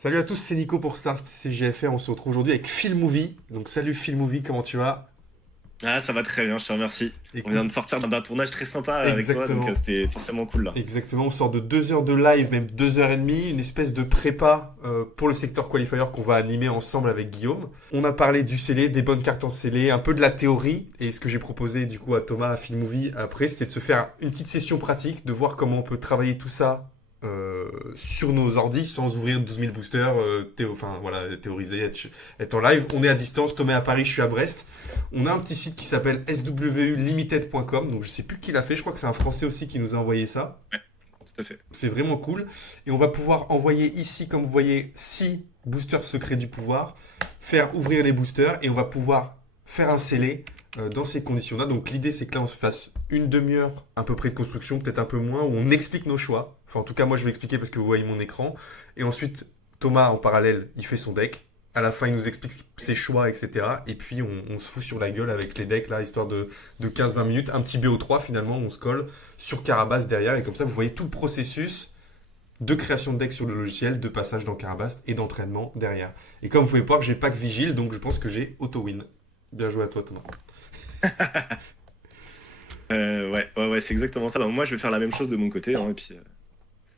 Salut à tous, c'est Nico pour Star CGFR. On se retrouve aujourd'hui avec Phil Movie. Donc salut Phil Movie, comment tu vas? Ah, ça va très bien, je te remercie. On vient Écoute, de sortir d'un tournage très sympa avec toi, donc exactement. c'était forcément cool là. Exactement, on sort de 2 heures de live, même 2 heures et demie, une espèce de prépa pour le secteur qualifier qu'on va animer ensemble avec Guillaume. On a parlé du scellé, des bonnes cartes en scellé, un peu de la théorie, et ce que j'ai proposé du coup à Thomas, à Phil Movie après, c'était de se faire une petite session pratique, de voir comment on peut travailler tout ça sur nos ordis sans ouvrir 12 000 boosters, enfin voilà, théoriser, être en live. On est à distance, Thomas est à Paris, je suis à Brest. On a un petit site qui s'appelle swulimited.com, donc je sais plus qui l'a fait, je crois que c'est un Français aussi qui nous a envoyé ça. Ouais, tout à fait. C'est vraiment cool. Et on va pouvoir envoyer ici, comme vous voyez, 6 boosters secrets du pouvoir, faire ouvrir les boosters et on va pouvoir faire un scellé dans ces conditions-là. Donc l'idée, c'est que là, on se fasse une demi-heure à peu près de construction, peut-être un peu moins, où on explique nos choix. Enfin, en tout cas, moi, je vais expliquer parce que vous voyez mon écran. Et ensuite, Thomas, en parallèle, il fait son deck. À la fin, il nous explique ses choix, etc. Et puis, on se fout sur la gueule avec les decks, là, histoire de 15-20 minutes. Un petit BO3, finalement, on se colle sur Carabas derrière. Et comme ça, vous voyez tout le processus de création de deck sur le logiciel, de passage dans Carabas et d'entraînement derrière. Et comme vous pouvez voir, j'ai pas que Vigile, donc je pense que j'ai auto-win. Bien joué à toi, Thomas. Ouais, c'est exactement ça. Bah, moi, je vais faire la même chose de mon côté, hein, et puis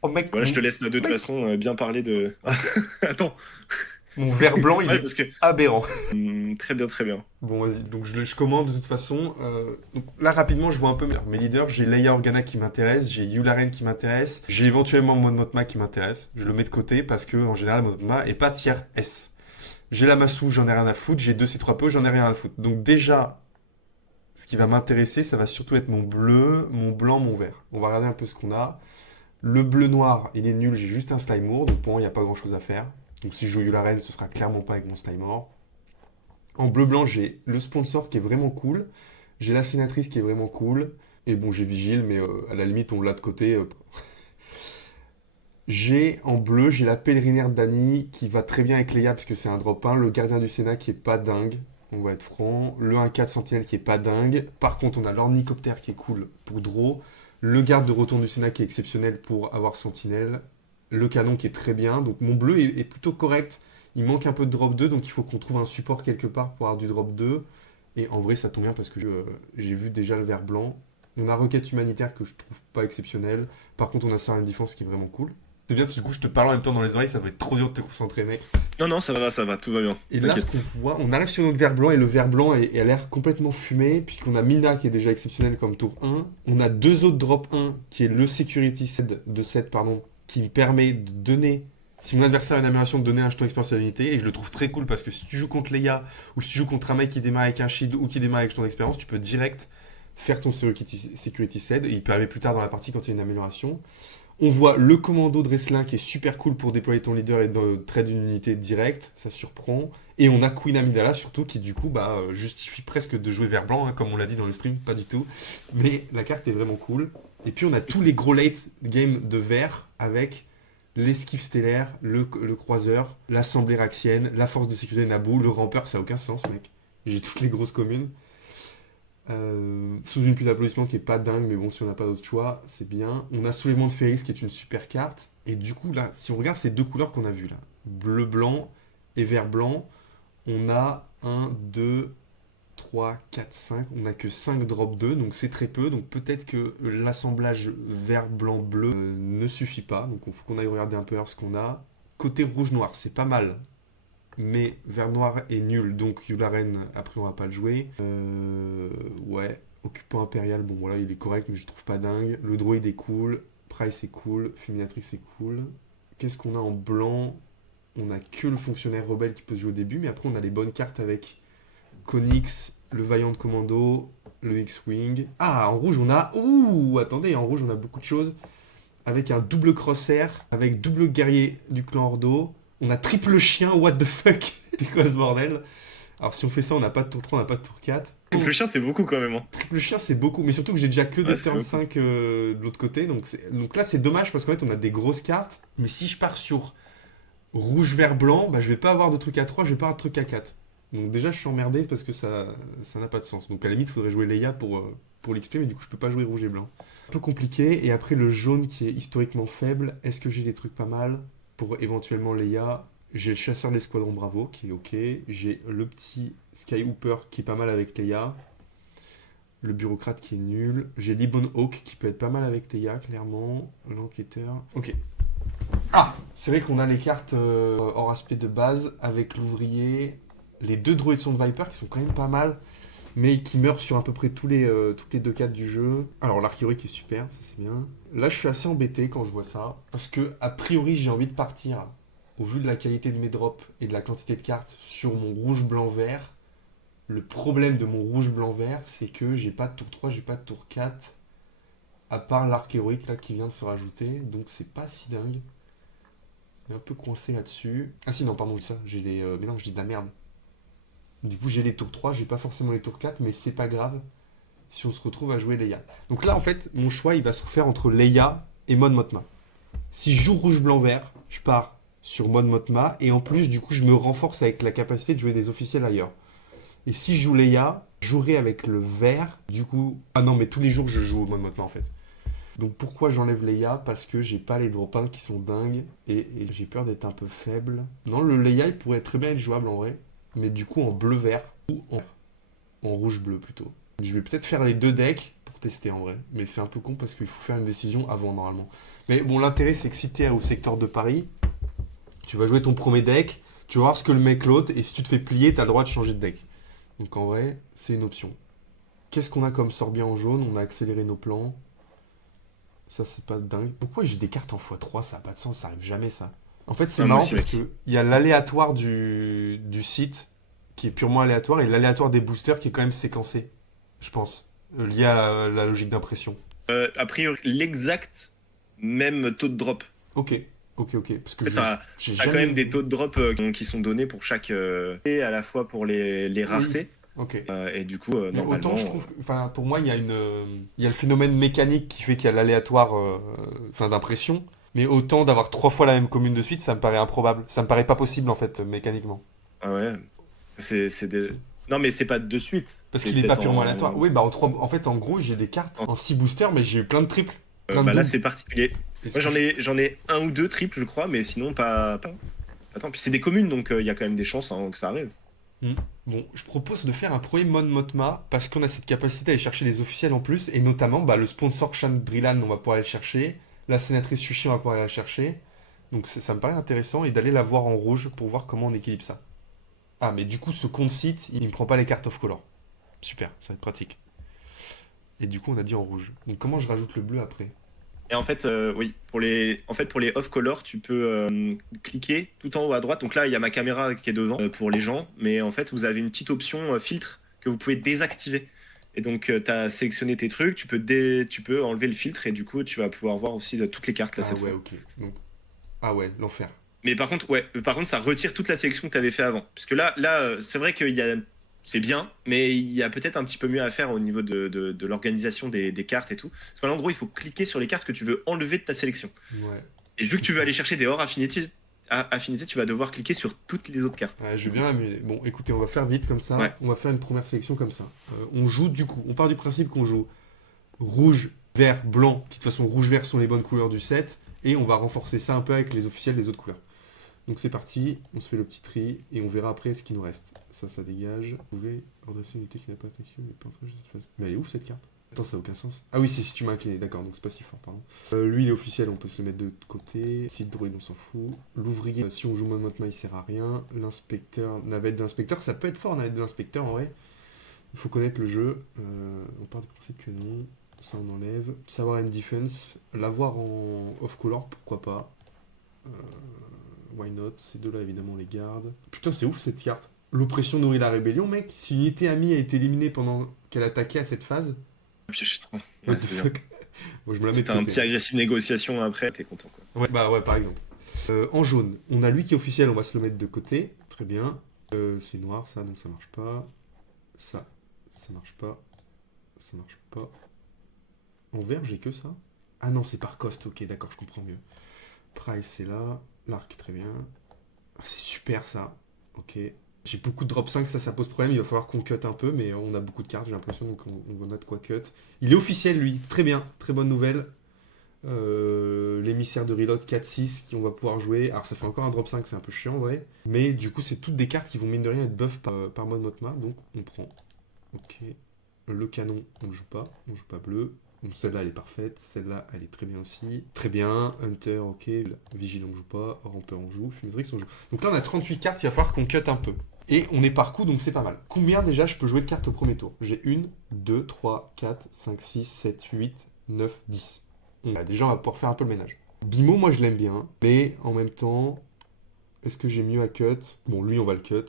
Oh mec, voilà, je te laisse de toute mec, façon bien parler de. Attends. mon vert blanc, il Ouais, est parce que aberrant. très bien, très bien. Bon, vas-y, donc je commande de toute façon. Donc là, rapidement, je vois un peu mes leaders. J'ai Leia Organa qui m'intéresse, j'ai Yularen qui m'intéresse, j'ai éventuellement Mon Mothma qui m'intéresse. Je le mets de côté parce que, en général, Mon Mothma est pas tiers S. J'ai la Massou, j'en ai rien à foutre. J'ai deux C3PO, j'en ai rien à foutre. Donc, déjà, ce qui va m'intéresser, ça va surtout être mon bleu, mon blanc, mon vert. On va regarder un peu ce qu'on a. Le bleu noir, il est nul, j'ai juste un Slimemoor, donc pour moi, il n'y a pas grand chose à faire. Donc si je joue Yularen, ce sera clairement pas avec mon Slimemoor. En bleu-blanc, j'ai le sponsor qui est vraiment cool. J'ai la sénatrice qui est vraiment cool. Et bon, j'ai Vigile, mais à la limite, on l'a de côté. J'ai en bleu, j'ai la pèlerinaire d'Annie qui va très bien avec Leia puisque c'est un drop 1. Le gardien du Sénat qui est pas dingue. On va être franc. Le 1-4 Sentinelle qui est pas dingue. Par contre, on a l'ornicoptère qui est cool pour Draw. Le garde de retour du Sénat qui est exceptionnel pour avoir Sentinelle. Le canon qui est très bien. Donc mon bleu est plutôt correct. Il manque un peu de drop 2, donc il faut qu'on trouve un support quelque part pour avoir du drop 2. Et en vrai, ça tombe bien parce que j'ai vu déjà le vert blanc. On a requête humanitaire que je trouve pas exceptionnelle. Par contre, on a Serene Défense qui est vraiment cool. C'est bien, du coup, je te parle en même temps dans les oreilles, ça va être trop dur de te concentrer, mec. Non, non, ça va, tout va bien. Et là, ce qu'on T'inquiète. voit, on arrive sur notre vert blanc et le vert blanc a l'air complètement fumé, puisqu'on a Mina qui est déjà exceptionnelle comme tour 1. On a deux autres drop 1 qui est le Security set de 7, pardon, qui me permet de donner, si mon adversaire a une amélioration, de donner un jeton expérience à l'unité. Et je le trouve très cool parce que si tu joues contre Leia ou si tu joues contre un mec qui démarre avec un shield ou qui démarre avec jeton d'expérience, tu peux direct faire ton Security set et il permet plus tard dans la partie quand il y a une amélioration. On voit le commando de Wrestling qui est super cool pour déployer ton leader et de trade une unité directe, ça surprend. Et on a Queen Amidala surtout qui du coup justifie presque de jouer vert blanc, hein, comme on l'a dit dans le stream, pas du tout. Mais la carte est vraiment cool. Et puis on a tous les gros late game de vert avec l'esquive stellaire, le croiseur, l'assemblée raxienne, la force de sécurité Naboo, le rampeur, ça a aucun sens mec. J'ai toutes les grosses communes. Sous une queue d'applaudissement qui est pas dingue, mais bon, si on n'a pas d'autre choix, c'est bien. On a Soulèvement de Félix qui est une super carte. Et du coup, là, si on regarde ces deux couleurs qu'on a vues là, bleu-blanc et vert-blanc, on a un 2 3 4 5 On a que 5 drop 2 donc c'est très peu. Donc peut-être que l'assemblage vert-blanc-bleu ne suffit pas. Donc il faut qu'on aille regarder un peu ce qu'on a. Côté rouge-noir, c'est pas mal mais vert noir est nul, donc Yularen, après on va pas le jouer. Ouais, occupant impérial, bon voilà, il est correct, mais je trouve pas dingue. Le droïde est cool, Price est cool, Fulminatrix est cool. Qu'est-ce qu'on a en blanc? On a que le fonctionnaire rebelle qui peut se jouer au début, mais après on a les bonnes cartes avec Konix, le Vaillant de Commando, le X-Wing. Ah, en rouge on a... Ouh, attendez, en rouge on a beaucoup de choses. Avec un double crosshair, avec double guerrier du clan Ordo. On a triple chien, what the fuck? C'est quoi ce bordel? Alors si on fait ça, on n'a pas de tour 3, on n'a pas de tour 4. Le chien, c'est beaucoup quand même, hein. Triple chien, c'est beaucoup, mais surtout que j'ai déjà que Ouais, des c'est turn beaucoup. 5 de l'autre côté. Donc là, c'est dommage parce qu'en fait, on a des grosses cartes. Mais si je pars sur rouge, vert, blanc, bah, je vais pas avoir de truc à 3, je vais pas avoir de truc à 4. Donc déjà, je suis emmerdé parce que ça n'a pas de sens. Donc à la limite, il faudrait jouer Leia pour l'XP, mais du coup, je peux pas jouer rouge et blanc. Un peu compliqué. Et après, le jaune qui est historiquement faible. Est-ce que j'ai des trucs pas mal? pour éventuellement Leia. J'ai le chasseur de l'escadron Bravo qui est ok. J'ai le petit Skyhooper qui est pas mal avec Leia. Le bureaucrate qui est nul. J'ai l'Ibon Hawk qui peut être pas mal avec Leia, clairement. L'enquêteur. Ok. Ah, c'est vrai qu'on a les cartes hors aspect de base avec l'ouvrier. Les deux droïdes sont de Viper qui sont quand même pas mal. Mais qui meurent sur à peu près toutes les deux cartes du jeu. Alors l'artillerie qui est super, ça c'est bien. Là je suis assez embêté quand je vois ça. Parce que a priori j'ai envie de partir, au vu de la qualité de mes drops et de la quantité de cartes, sur mon rouge, blanc, vert. Le problème de mon rouge, blanc, vert, c'est que j'ai pas de tour 3, j'ai pas de tour 4. À part l'arc héroïque là qui vient de se rajouter. Donc c'est pas si dingue. On est un peu coincé là-dessus. Ah si non pardon, ça, j'ai les... mais non je dis de la merde. Du coup, j'ai les tours 3, j'ai pas forcément les tours 4, mais c'est pas grave si on se retrouve à jouer Leia. Donc là, en fait, mon choix, il va se faire entre Leia et mode Motma. Si je joue rouge, blanc, vert, je pars sur mode Motma, et en plus, du coup, je me renforce avec la capacité de jouer des officiels ailleurs. Et si je joue Leia, je jouerai avec le vert, du coup... Ah non, mais tous les jours, je joue au mode Motma, en fait. Donc pourquoi j'enlève Leia? Parce que j'ai pas les drop 1 qui sont dingues, et j'ai peur d'être un peu faible. Non, le Leia, il pourrait très bien être jouable, en vrai. Mais du coup en bleu-vert ou en rouge-bleu plutôt. Je vais peut-être faire les deux decks pour tester en vrai, mais c'est un peu con parce qu'il faut faire une décision avant normalement. Mais bon, l'intérêt c'est que si t'es au secteur de Paris, tu vas jouer ton premier deck, tu vas voir ce que le mec l'autre, et si tu te fais plier, t'as le droit de changer de deck. Donc en vrai, c'est une option. Qu'est-ce qu'on a comme sort bien en jaune? On a accéléré nos plans. Ça c'est pas dingue. Pourquoi j'ai des cartes en x3? Ça a pas de sens, ça arrive jamais ça. En fait, c'est Ah, moi marrant aussi, parce mec. que il y a l'aléatoire du site qui est purement aléatoire et l'aléatoire des boosters qui est quand même séquencé, je pense, lié à la logique d'impression. A priori, l'exact même taux de drop. Ok, ok, parce que En fait, t'as j'ai as quand jamais même des vu. taux de drop qui sont donnés pour chaque... et à la fois pour les Oui, raretés. ok. Et du coup, Mais autant je normalement... trouve, enfin, pour moi, il y a le phénomène mécanique qui fait qu'il y a l'aléatoire, enfin, d'impression. Mais autant d'avoir 3 fois la même commune de suite, ça me paraît improbable. Ça me paraît pas possible en fait, mécaniquement. Ah ouais, c'est des... Non, mais c'est pas de suite. Parce C'est qu'il est pas peut-être purement aléatoire. en... Oui, bah en fait, en gros, j'ai des cartes en 6 boosters, mais j'ai eu plein de triples, plein de Bah là, doubles. c'est particulier. Est-ce Moi, que je- j'en ai un ou deux triples, je crois, mais sinon, pas... Attends, puis c'est des communes, donc il y a quand même des chances hein, que ça arrive. Hmm. Bon, je propose de faire un premier mode Motma parce qu'on a cette capacité à aller chercher les officiels en plus, et notamment bah, le sponsor Chandrilan, on va pouvoir aller le chercher, la sénatrice Sushi, on va pouvoir aller la chercher. Donc ça me paraît intéressant, et d'aller la voir en rouge pour voir comment on équilibre ça. Ah, mais du coup, ce compte site, il me prend pas les cartes off color. Super, ça va être pratique. Et du coup, on a dit en rouge. Donc comment je rajoute le bleu après? Et en fait, oui, pour les off-color, tu peux cliquer tout en haut à droite. Donc là, il y a ma caméra qui est devant pour les gens, mais en fait, vous avez une petite option filtre que vous pouvez désactiver. Et donc, tu as sélectionné tes trucs, tu peux enlever le filtre et du coup, tu vas pouvoir voir aussi toutes les cartes là Ah cette ouais, fois. ok. Donc, ah ouais, l'enfer. Mais par contre, ouais, par contre, ça retire toute la sélection que tu avais fait avant. Parce que là, c'est vrai qu'il y a, c'est bien, mais il y a peut-être un petit peu mieux à faire au niveau de l'organisation des cartes et tout. Parce qu'en gros, il faut cliquer sur les cartes que tu veux enlever de ta sélection. Ouais, Et je vu que tu veux comprends. aller chercher des hors affinités, tu vas devoir cliquer sur toutes les autres cartes. Ouais, je Du vais coup, bien m'amuser. Bon, écoutez, on va faire vite comme ouais. ça. On va faire une première sélection comme ça. On joue du coup, on part du principe qu'on joue rouge, vert, blanc, qui de toute façon rouge-vert sont les bonnes couleurs du set, et on va renforcer ça un peu avec les officiels des autres couleurs. Donc c'est parti, on se fait le petit tri, et on verra après ce qui nous reste. Ça dégage. Vous pouvez redresser une unité qui n'a pas attaqué, mais pas entré cette phase. Mais elle est ouf cette carte. Attends, ça n'a aucun sens. Ah oui, c'est si tu m'as incliné, d'accord, donc c'est pas si fort, pardon. Lui, il est officiel, on peut se le mettre de côté. Site droïde, on s'en fout. L'ouvrier, si on joue mode Motma, il sert à rien. L'inspecteur, navette d'inspecteur, ça peut être fort, navette de l'inspecteur en vrai. Il faut connaître le jeu. On part du principe que non. Ça, on enlève. Savoir and defense. L'avoir en off-color, pourquoi pas. Why not? Ces deux-là, évidemment, on les garde. Putain, c'est ouf cette carte. L'oppression nourrit la rébellion, mec. Si une unité amie a été éliminée pendant qu'elle attaquait à cette phase, Je sais trop. what Ouais, the c'est bien. fuck? Bon, je me la mets Si de t'as un côté. petit agressif négociation après, t'es content quoi. Ouais, bah ouais, par exemple. En jaune, on a lui qui est officiel, on va se le mettre de côté. Très bien. C'est noir, ça, donc ça marche pas. Ça marche pas. Ça marche pas. En vert, j'ai que ça. Ah non, c'est par cost, ok, d'accord, je comprends mieux. Price, c'est là. L'arc, très bien. Ah, c'est super ça. Ok. J'ai beaucoup de drop 5, ça pose problème. Il va falloir qu'on cut un peu, mais on a beaucoup de cartes, j'ai l'impression, donc on va mettre quoi cut. Il est officiel, lui. Très bien. Très bonne nouvelle. L'émissaire de Reload 4-6 qui on va pouvoir jouer. Alors ça fait encore un drop 5, c'est un peu chiant en vrai. Mais du coup c'est toutes des cartes qui vont mine de rien être buff par mode Motma, donc on prend. Ok. Le canon, on joue pas bleu. Donc celle-là elle est parfaite, celle-là elle est très bien aussi. Très bien, Hunter, ok. Vigile on joue pas, Ramper on joue, Fumedrix on joue. Donc là on a 38 cartes, il va falloir qu'on cut un peu. Et on est par coup donc c'est pas mal. Combien déjà je peux jouer de cartes au premier tour? J'ai 1, 2, 3, 4, 5, 6, 7, 8, 9, 10. Déjà, on va pouvoir faire un peu le ménage. Bimo, moi, je l'aime bien. Mais en même temps, est-ce que j'ai mieux à cut? Bon, lui, on va le cut.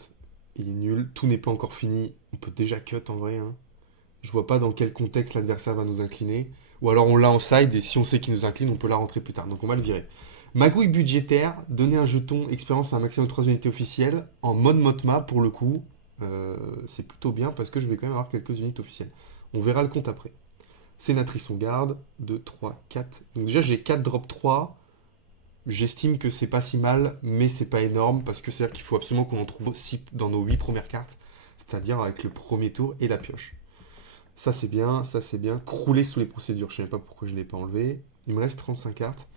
Il est nul. Tout n'est pas encore fini. On peut déjà cut en vrai. Hein. Je vois pas dans quel contexte l'adversaire va nous incliner. Ou alors on l'a en side et si on sait qu'il nous incline, on peut la rentrer plus tard. Donc on va le virer. Magouille budgétaire, donner un jeton expérience à un maximum de 3 unités officielles en mode Motma pour le coup. C'est plutôt bien parce que je vais quand même avoir quelques unités officielles. On verra le compte après. Sénatrice on garde. 2, 3, 4. Donc déjà j'ai 4 drop 3. J'estime que c'est pas si mal, mais c'est pas énorme parce que c'est-à-dire qu'il faut absolument qu'on en trouve 6 dans nos 8 premières cartes. C'est-à-dire avec le premier tour et la pioche. Ça c'est bien, ça c'est bien. Crouler sous les procédures, je sais même pas pourquoi je l'ai pas enlevé. Il me reste 35 cartes.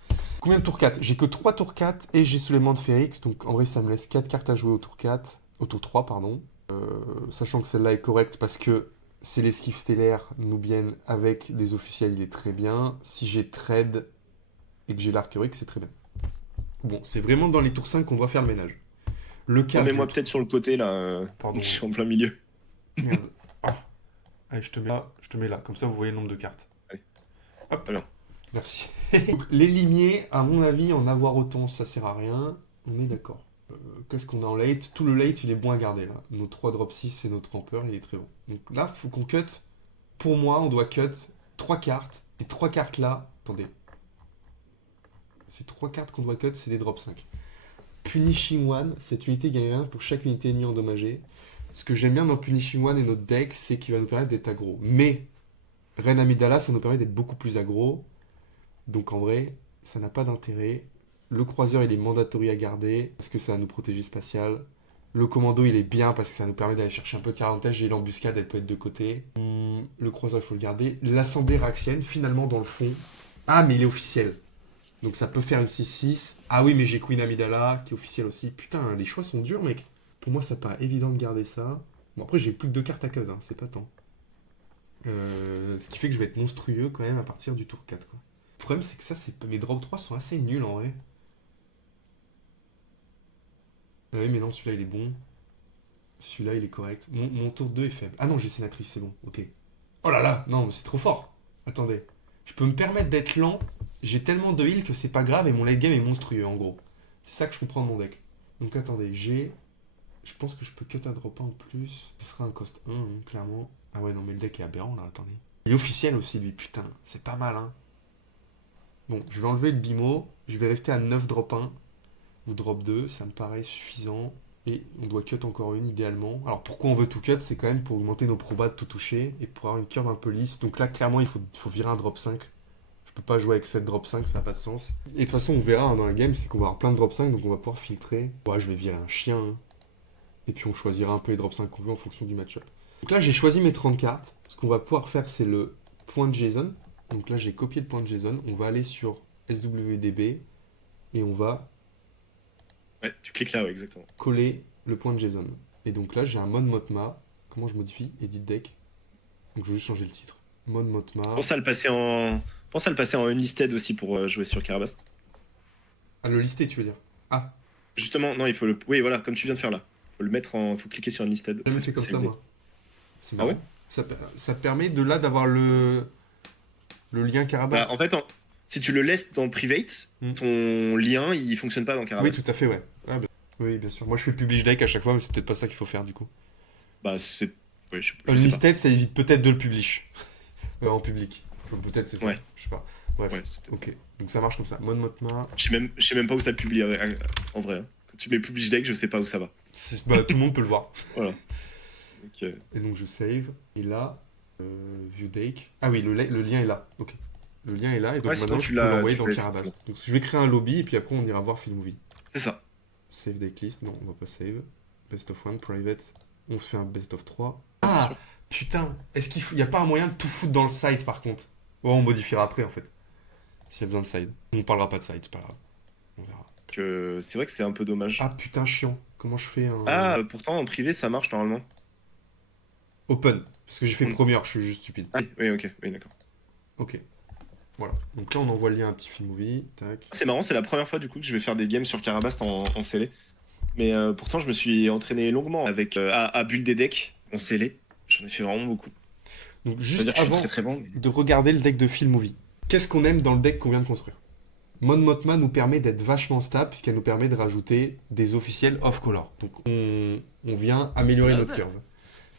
Combien de tours 4? J'ai que 3 tours 4 et j'ai soulèvement de Férix. Donc en vrai ça me laisse 4 cartes à jouer au tour 4. Au tour 3, pardon. Sachant que celle-là est correcte parce que c'est l'esquive stellaire Nubienne avec des officiels, il est très bien. Si j'ai trade et que j'ai l'arc-héroïque, c'est très bien. Bon, c'est vraiment dans les tours 5 qu'on doit faire le ménage. Le 4, Remets-moi peut-être sur le côté là, Pardon. je suis en plein milieu. Merde. Ah. Allez, je te mets là, comme ça vous voyez le nombre de cartes. Allez. Hop. Alors. Merci. Donc, les limiers, à mon avis, en avoir autant, ça sert à rien. On est d'accord. Qu'est-ce qu'on a en late? Tout le late, il est bon à garder là. Nos 3 drop 6 et notre rampeur, il est très bon. Donc là, faut qu'on cut. Pour moi, on doit cut 3 cartes. Ces 3 cartes là, attendez. Ces 3 cartes qu'on doit cut, c'est des drop 5. Punishing One, cette unité gagne 1 pour chaque unité ennemie endommagée. Ce que j'aime bien dans Punishing One et notre deck, c'est qu'il va nous permettre d'être aggro. Mais Reine Amidala, ça nous permet d'être beaucoup plus aggro. Donc en vrai, ça n'a pas d'intérêt. Le croiseur, il est mandatory à garder parce que ça va nous protéger spatial. Le commando, il est bien parce que ça nous permet d'aller chercher un peu de caractère. J'ai l'embuscade, elle peut être de côté. Le croiseur, il faut le garder. L'assemblée raxienne, finalement, dans le fond. Ah, mais il est officiel. Donc ça peut faire une 6-6. Ah oui, mais j'ai Queen Amidala qui est officielle aussi. Putain, les choix sont durs, mec. Pour moi, ça paraît évident de garder ça. Bon, après, j'ai plus que 2 cartes à case, hein, c'est pas tant. Ce qui fait que je vais être monstrueux quand même à partir du tour 4. Quoi. Le problème, c'est que ça, mes drop 3 sont assez nuls en vrai. Ah oui, mais non, celui-là, il est bon. Celui-là, il est correct. Mon tour 2 est faible. Ah non, j'ai sénatrice, c'est bon, ok. Oh là là, non, mais c'est trop fort. Attendez. Je peux me permettre d'être lent. J'ai tellement de heal que c'est pas grave et mon late game est monstrueux en gros. C'est ça que je comprends de mon deck. Donc attendez, je pense que je peux cut un drop 1 en plus. Ce sera un cost 1, hein, clairement. Ah ouais, non, mais le deck est aberrant là, attendez. Il est officiel aussi, lui, putain. C'est pas mal, hein. Bon, je vais enlever le bimo. Je vais rester à 9 drop 1 ou drop 2. Ça me paraît suffisant. Et on doit cut encore une idéalement. Alors pourquoi on veut tout cut? C'est quand même pour augmenter nos probas de tout toucher et pour avoir une curve un peu lisse. Donc là, clairement, il faut virer un drop 5. Je peux pas jouer avec 7 drop 5, ça n'a pas de sens. Et de toute façon, on verra hein, dans la game, c'est qu'on va avoir plein de drop 5, donc on va pouvoir filtrer. Ouais, je vais virer un chien. Hein. Et puis on choisira un peu les drop 5 qu'on veut en fonction du match-up. Donc là, j'ai choisi mes 30 cartes. Ce qu'on va pouvoir faire, c'est le point de JSON. Donc là, j'ai copié le point de JSON. On va aller sur SWDB et on va Ouais, tu cliques là, ouais, exactement. coller le point de JSON. Et donc là, j'ai un mode Motma. Comment je modifie? Edit deck. Donc je vais juste changer le titre. Mode Motma. Pense à le passer en unlisted aussi pour jouer sur Karabast. Ah, le lister, tu veux dire? Ah, Justement, non, il faut le. Oui, voilà, comme tu viens de faire là. Faut cliquer sur unlisted. j'ai jamais fait comme ça, moi. C'est Ah marrant. ouais? Ça permet de là d'avoir le lien Karabakh. Bah, en fait, si tu le laisses dans private, Hmm. ton lien il fonctionne pas dans Oui, Karabast. tout à fait, ouais. Ah, bah, oui, bien sûr. Moi, je fais publish deck à chaque fois, mais c'est peut-être pas ça qu'il faut faire du coup. Bah, c'est. Ouais, je sais pas. Unlisted, ça évite peut-être de le publish en public. Peut-être c'est ça. Ouais, Je sais pas. Bref. ouais, c'est peut-être ça. Ok. Donc ça marche comme ça. Mode Motma. Je sais même pas où ça publie en vrai. Hein. Quand tu mets publish deck, je sais pas où ça va. Bah, tout le monde peut le voir. Voilà. Donc, Et donc je save. Et là, view deck. Ah oui, le lien est là. Ok. Le lien est là. Et donc ouais, sinon maintenant, tu je peux l'as. l'envoyer Tu dans l'as Karabast. Donc je vais créer un lobby et puis après, on ira voir Film Movie. C'est ça. Save decklist. Non, on va pas save. Best of 1, private. On se fait un best of 3. Bien Ah sûr. putain, est-ce qu'il y a pas un moyen de tout foutre dans le site par contre? Ouais, on modifiera après en fait. s'il y a besoin de side. On parlera pas de side, c'est pas grave. On verra. C'est vrai que c'est un peu dommage. Ah putain, chiant. Comment je fais un. Ah, pourtant en privé ça marche normalement. Open. Parce que j'ai fait On- première, je suis juste stupide. Ah, oui, ok, oui, d'accord. Ok. Voilà. Donc là, on envoie le lien à un petit film movie. Tac. C'est marrant, c'est la première fois du coup que je vais faire des games sur Karabast en scellé. Mais pourtant, je me suis entraîné longuement avec à build des decks en scellé. J'en ai fait vraiment beaucoup. Donc Ça veut juste dire que je suis avant très très bon. de regarder le deck de film movie, qu'est-ce qu'on aime dans le deck qu'on vient de construire? Mon Mothma nous permet d'être vachement stable puisqu'elle nous permet de rajouter des officiels off-color. Donc on vient améliorer notre curve.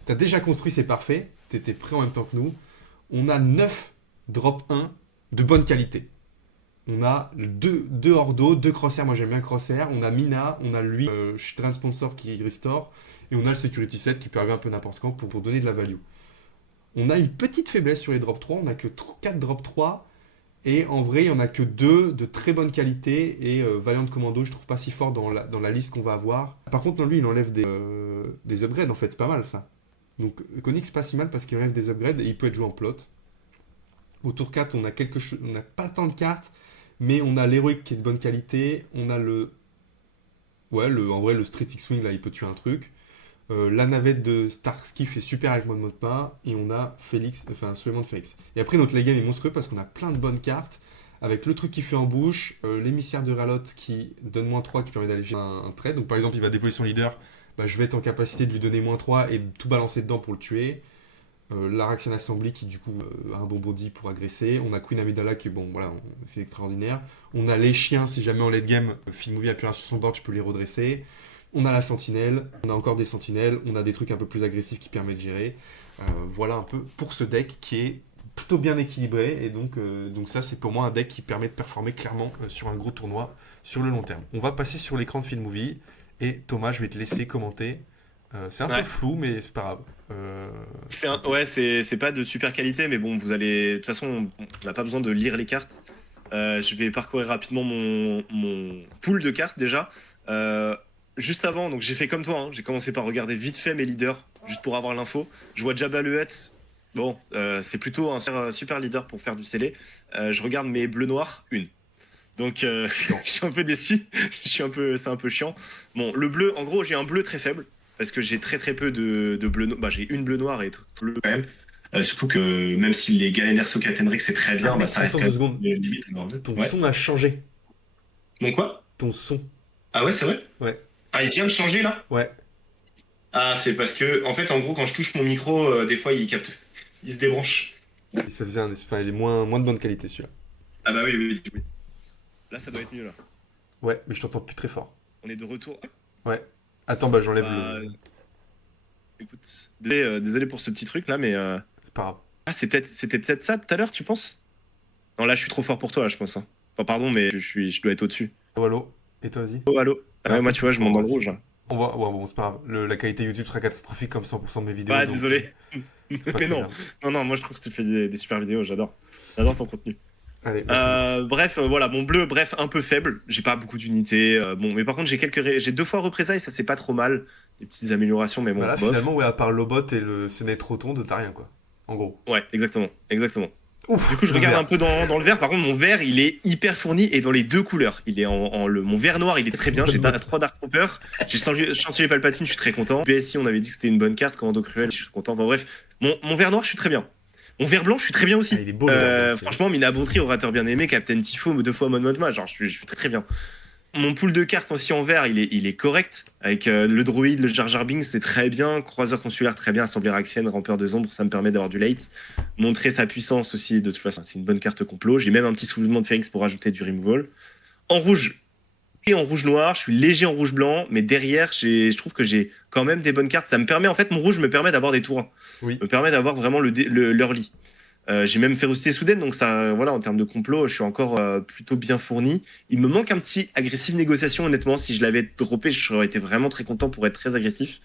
T'as déjà construit, c'est parfait. T'étais prêt en même temps que nous. On a 9 drop 1 de bonne qualité. On a deux Ordo, 2 Crosshair, moi j'aime bien Crosshair. On a Mina, on a lui, Trend Sponsor qui restore. Et on a le Security Set qui peut arriver un peu n'importe quand pour donner de la value. On a une petite faiblesse sur les drop 3, on n'a que 4 drop 3. Et en vrai, il n'y en a que 2 de très bonne qualité. Et Valiant Commando, je trouve pas si fort dans la liste qu'on va avoir. Par contre, non, lui, il enlève des upgrades, en fait, c'est pas mal ça. Donc Konix, pas si mal parce qu'il enlève des upgrades et il peut être joué en plot. Au tour 4, on a on n'a pas tant de cartes, mais on a l'héroïque qui est de bonne qualité. On a le. Ouais, en vrai, le Street X-Wing, là, il peut tuer un truc. La navette de Starsky fait super avec mode pas. Et on a Félix, enfin Suleiman de Félix. Et après, notre late game est monstrueux parce qu'on a plein de bonnes cartes. Avec le truc qui fait en bouche, l'émissaire de Ralot qui donne -3 qui permet d'aller un trade. Donc par exemple, il va déployer son leader. Bah, je vais être en capacité de lui donner -3 et de tout balancer dedans pour le tuer. L'Araxian Assembly qui du coup a un bon body pour agresser. On a Queen Amidala qui est bon, voilà, c'est extraordinaire. On a les chiens, si jamais en late game, Film Movie appuie sur son board, je peux les redresser. On a la sentinelle, on a encore des sentinelles, on a des trucs un peu plus agressifs qui permettent de gérer. Voilà un peu pour ce deck qui est plutôt bien équilibré. Et donc ça, c'est pour moi un deck qui permet de performer clairement sur un gros tournoi sur le long terme. On va passer sur l'écran de Film Movie. Et Thomas, je vais te laisser commenter. C'est un peu Ouais. flou, mais c'est pas grave. Ouais, c'est pas de super qualité, mais bon, vous allez. De toute façon, on n'a pas besoin de lire les cartes. Je vais parcourir rapidement mon pool de cartes déjà. Juste avant, donc j'ai fait comme toi, hein, j'ai commencé par regarder vite fait mes leaders, juste pour avoir l'info. Je vois Jabba le Hutt. Bon, c'est plutôt un super leader pour faire du scellé. Je regarde mes bleus-noirs, une. Donc je suis un peu déçu. C'est un peu chiant. Bon, le bleu, en gros, j'ai un bleu très faible parce que j'ai très très peu de bleu. Bah, j'ai une bleu noire et bleu quand même. Surtout que même si les Galener Socket Henrik c'est très bien, bah, ça reste Attends quand 2 même secondes. une limite. Ton Ouais. son a changé. Bon quoi? Ton son. Ah ouais, c'est vrai? Ouais. Ah, il vient de changer là? Ouais. Ah, c'est parce que en fait, en gros, quand je touche mon micro, des fois il capte, il se débranche. Et ça faisait enfin, il est moins de bonne qualité celui-là. Ah bah oui, oui, oui. Là, ça doit être mieux là. Ouais, mais je t'entends plus très fort. On est de retour. Ouais. Attends, bah j'enlève Bah, le. écoute, désolé pour ce petit truc là, mais C'est pas grave. ah, c'était peut-être ça tout à l'heure, tu penses? Non, là, je suis trop fort pour toi, là, je pense, hein. Enfin, pardon, mais je dois être au-dessus. Oh, allô. Et toi, vas-y. Oh, allô? T'es un Moi, peu tu vois, plus je monte fort, dans le vas-y. rouge, là. On va. Ouais, bon, c'est pas grave. La qualité YouTube sera catastrophique comme 100% de mes vidéos. Ah, donc, désolé. c'est pas Mais très non. grave. Non, moi, je trouve que tu fais des super vidéos, j'adore. J'adore ton contenu. Allez, merci. Bref, voilà, mon bleu, bref, un peu faible. J'ai pas beaucoup d'unités. Bon, mais par contre, j'ai 2 fois représailles, ça c'est pas trop mal. Des petites améliorations, mais bon, Bah là, bof. finalement, ouais, à part Lobot et le Sénètre Rotonde, t'as rien, quoi. En gros. Ouais, exactement, exactement. Ouf, Du coup, je le regarde vert. un peu dans le vert. Par contre, mon vert, il est hyper fourni et dans les deux couleurs. Il est mon vert noir, il est très bien. J'ai 3 Dark Troopers. J'ai Chancelier Palpatine, je suis très content. BSI, on avait dit que c'était une bonne carte. Commando Cruel, je suis content. Enfin bref, mon vert noir, je suis très bien. Mon vert blanc, je suis très bien aussi. Ah, il est beau, le vert blanc, c'est- Franchement, Mina Bontry, orateur bien aimé, Captain Tifo, 2 fois mode mode genre, je suis très très bien. Mon pool de cartes aussi en vert, il est correct. Avec le droïde, le Jar Jar Binks, c'est très bien. Croiseur consulaire, très bien. Assemblée Raxienne, rampeur des ombres, ça me permet d'avoir du late. Montrer sa puissance aussi, de toute façon, c'est une bonne carte complot. J'ai même un petit soulèvement de Félix pour rajouter du removal. En rouge, et en rouge noir, je suis léger en rouge blanc, mais derrière, je trouve que j'ai quand même des bonnes cartes. Ça me permet, en fait, mon rouge me permet d'avoir des tours 1. Oui. Me permet d'avoir vraiment l'early. J'ai même férocité soudaine, donc ça, voilà, en termes de complot, je suis encore plutôt bien fourni. Il me manque un petit agressif négociation, honnêtement. Si je l'avais droppé, j'aurais été vraiment très content pour être très agressif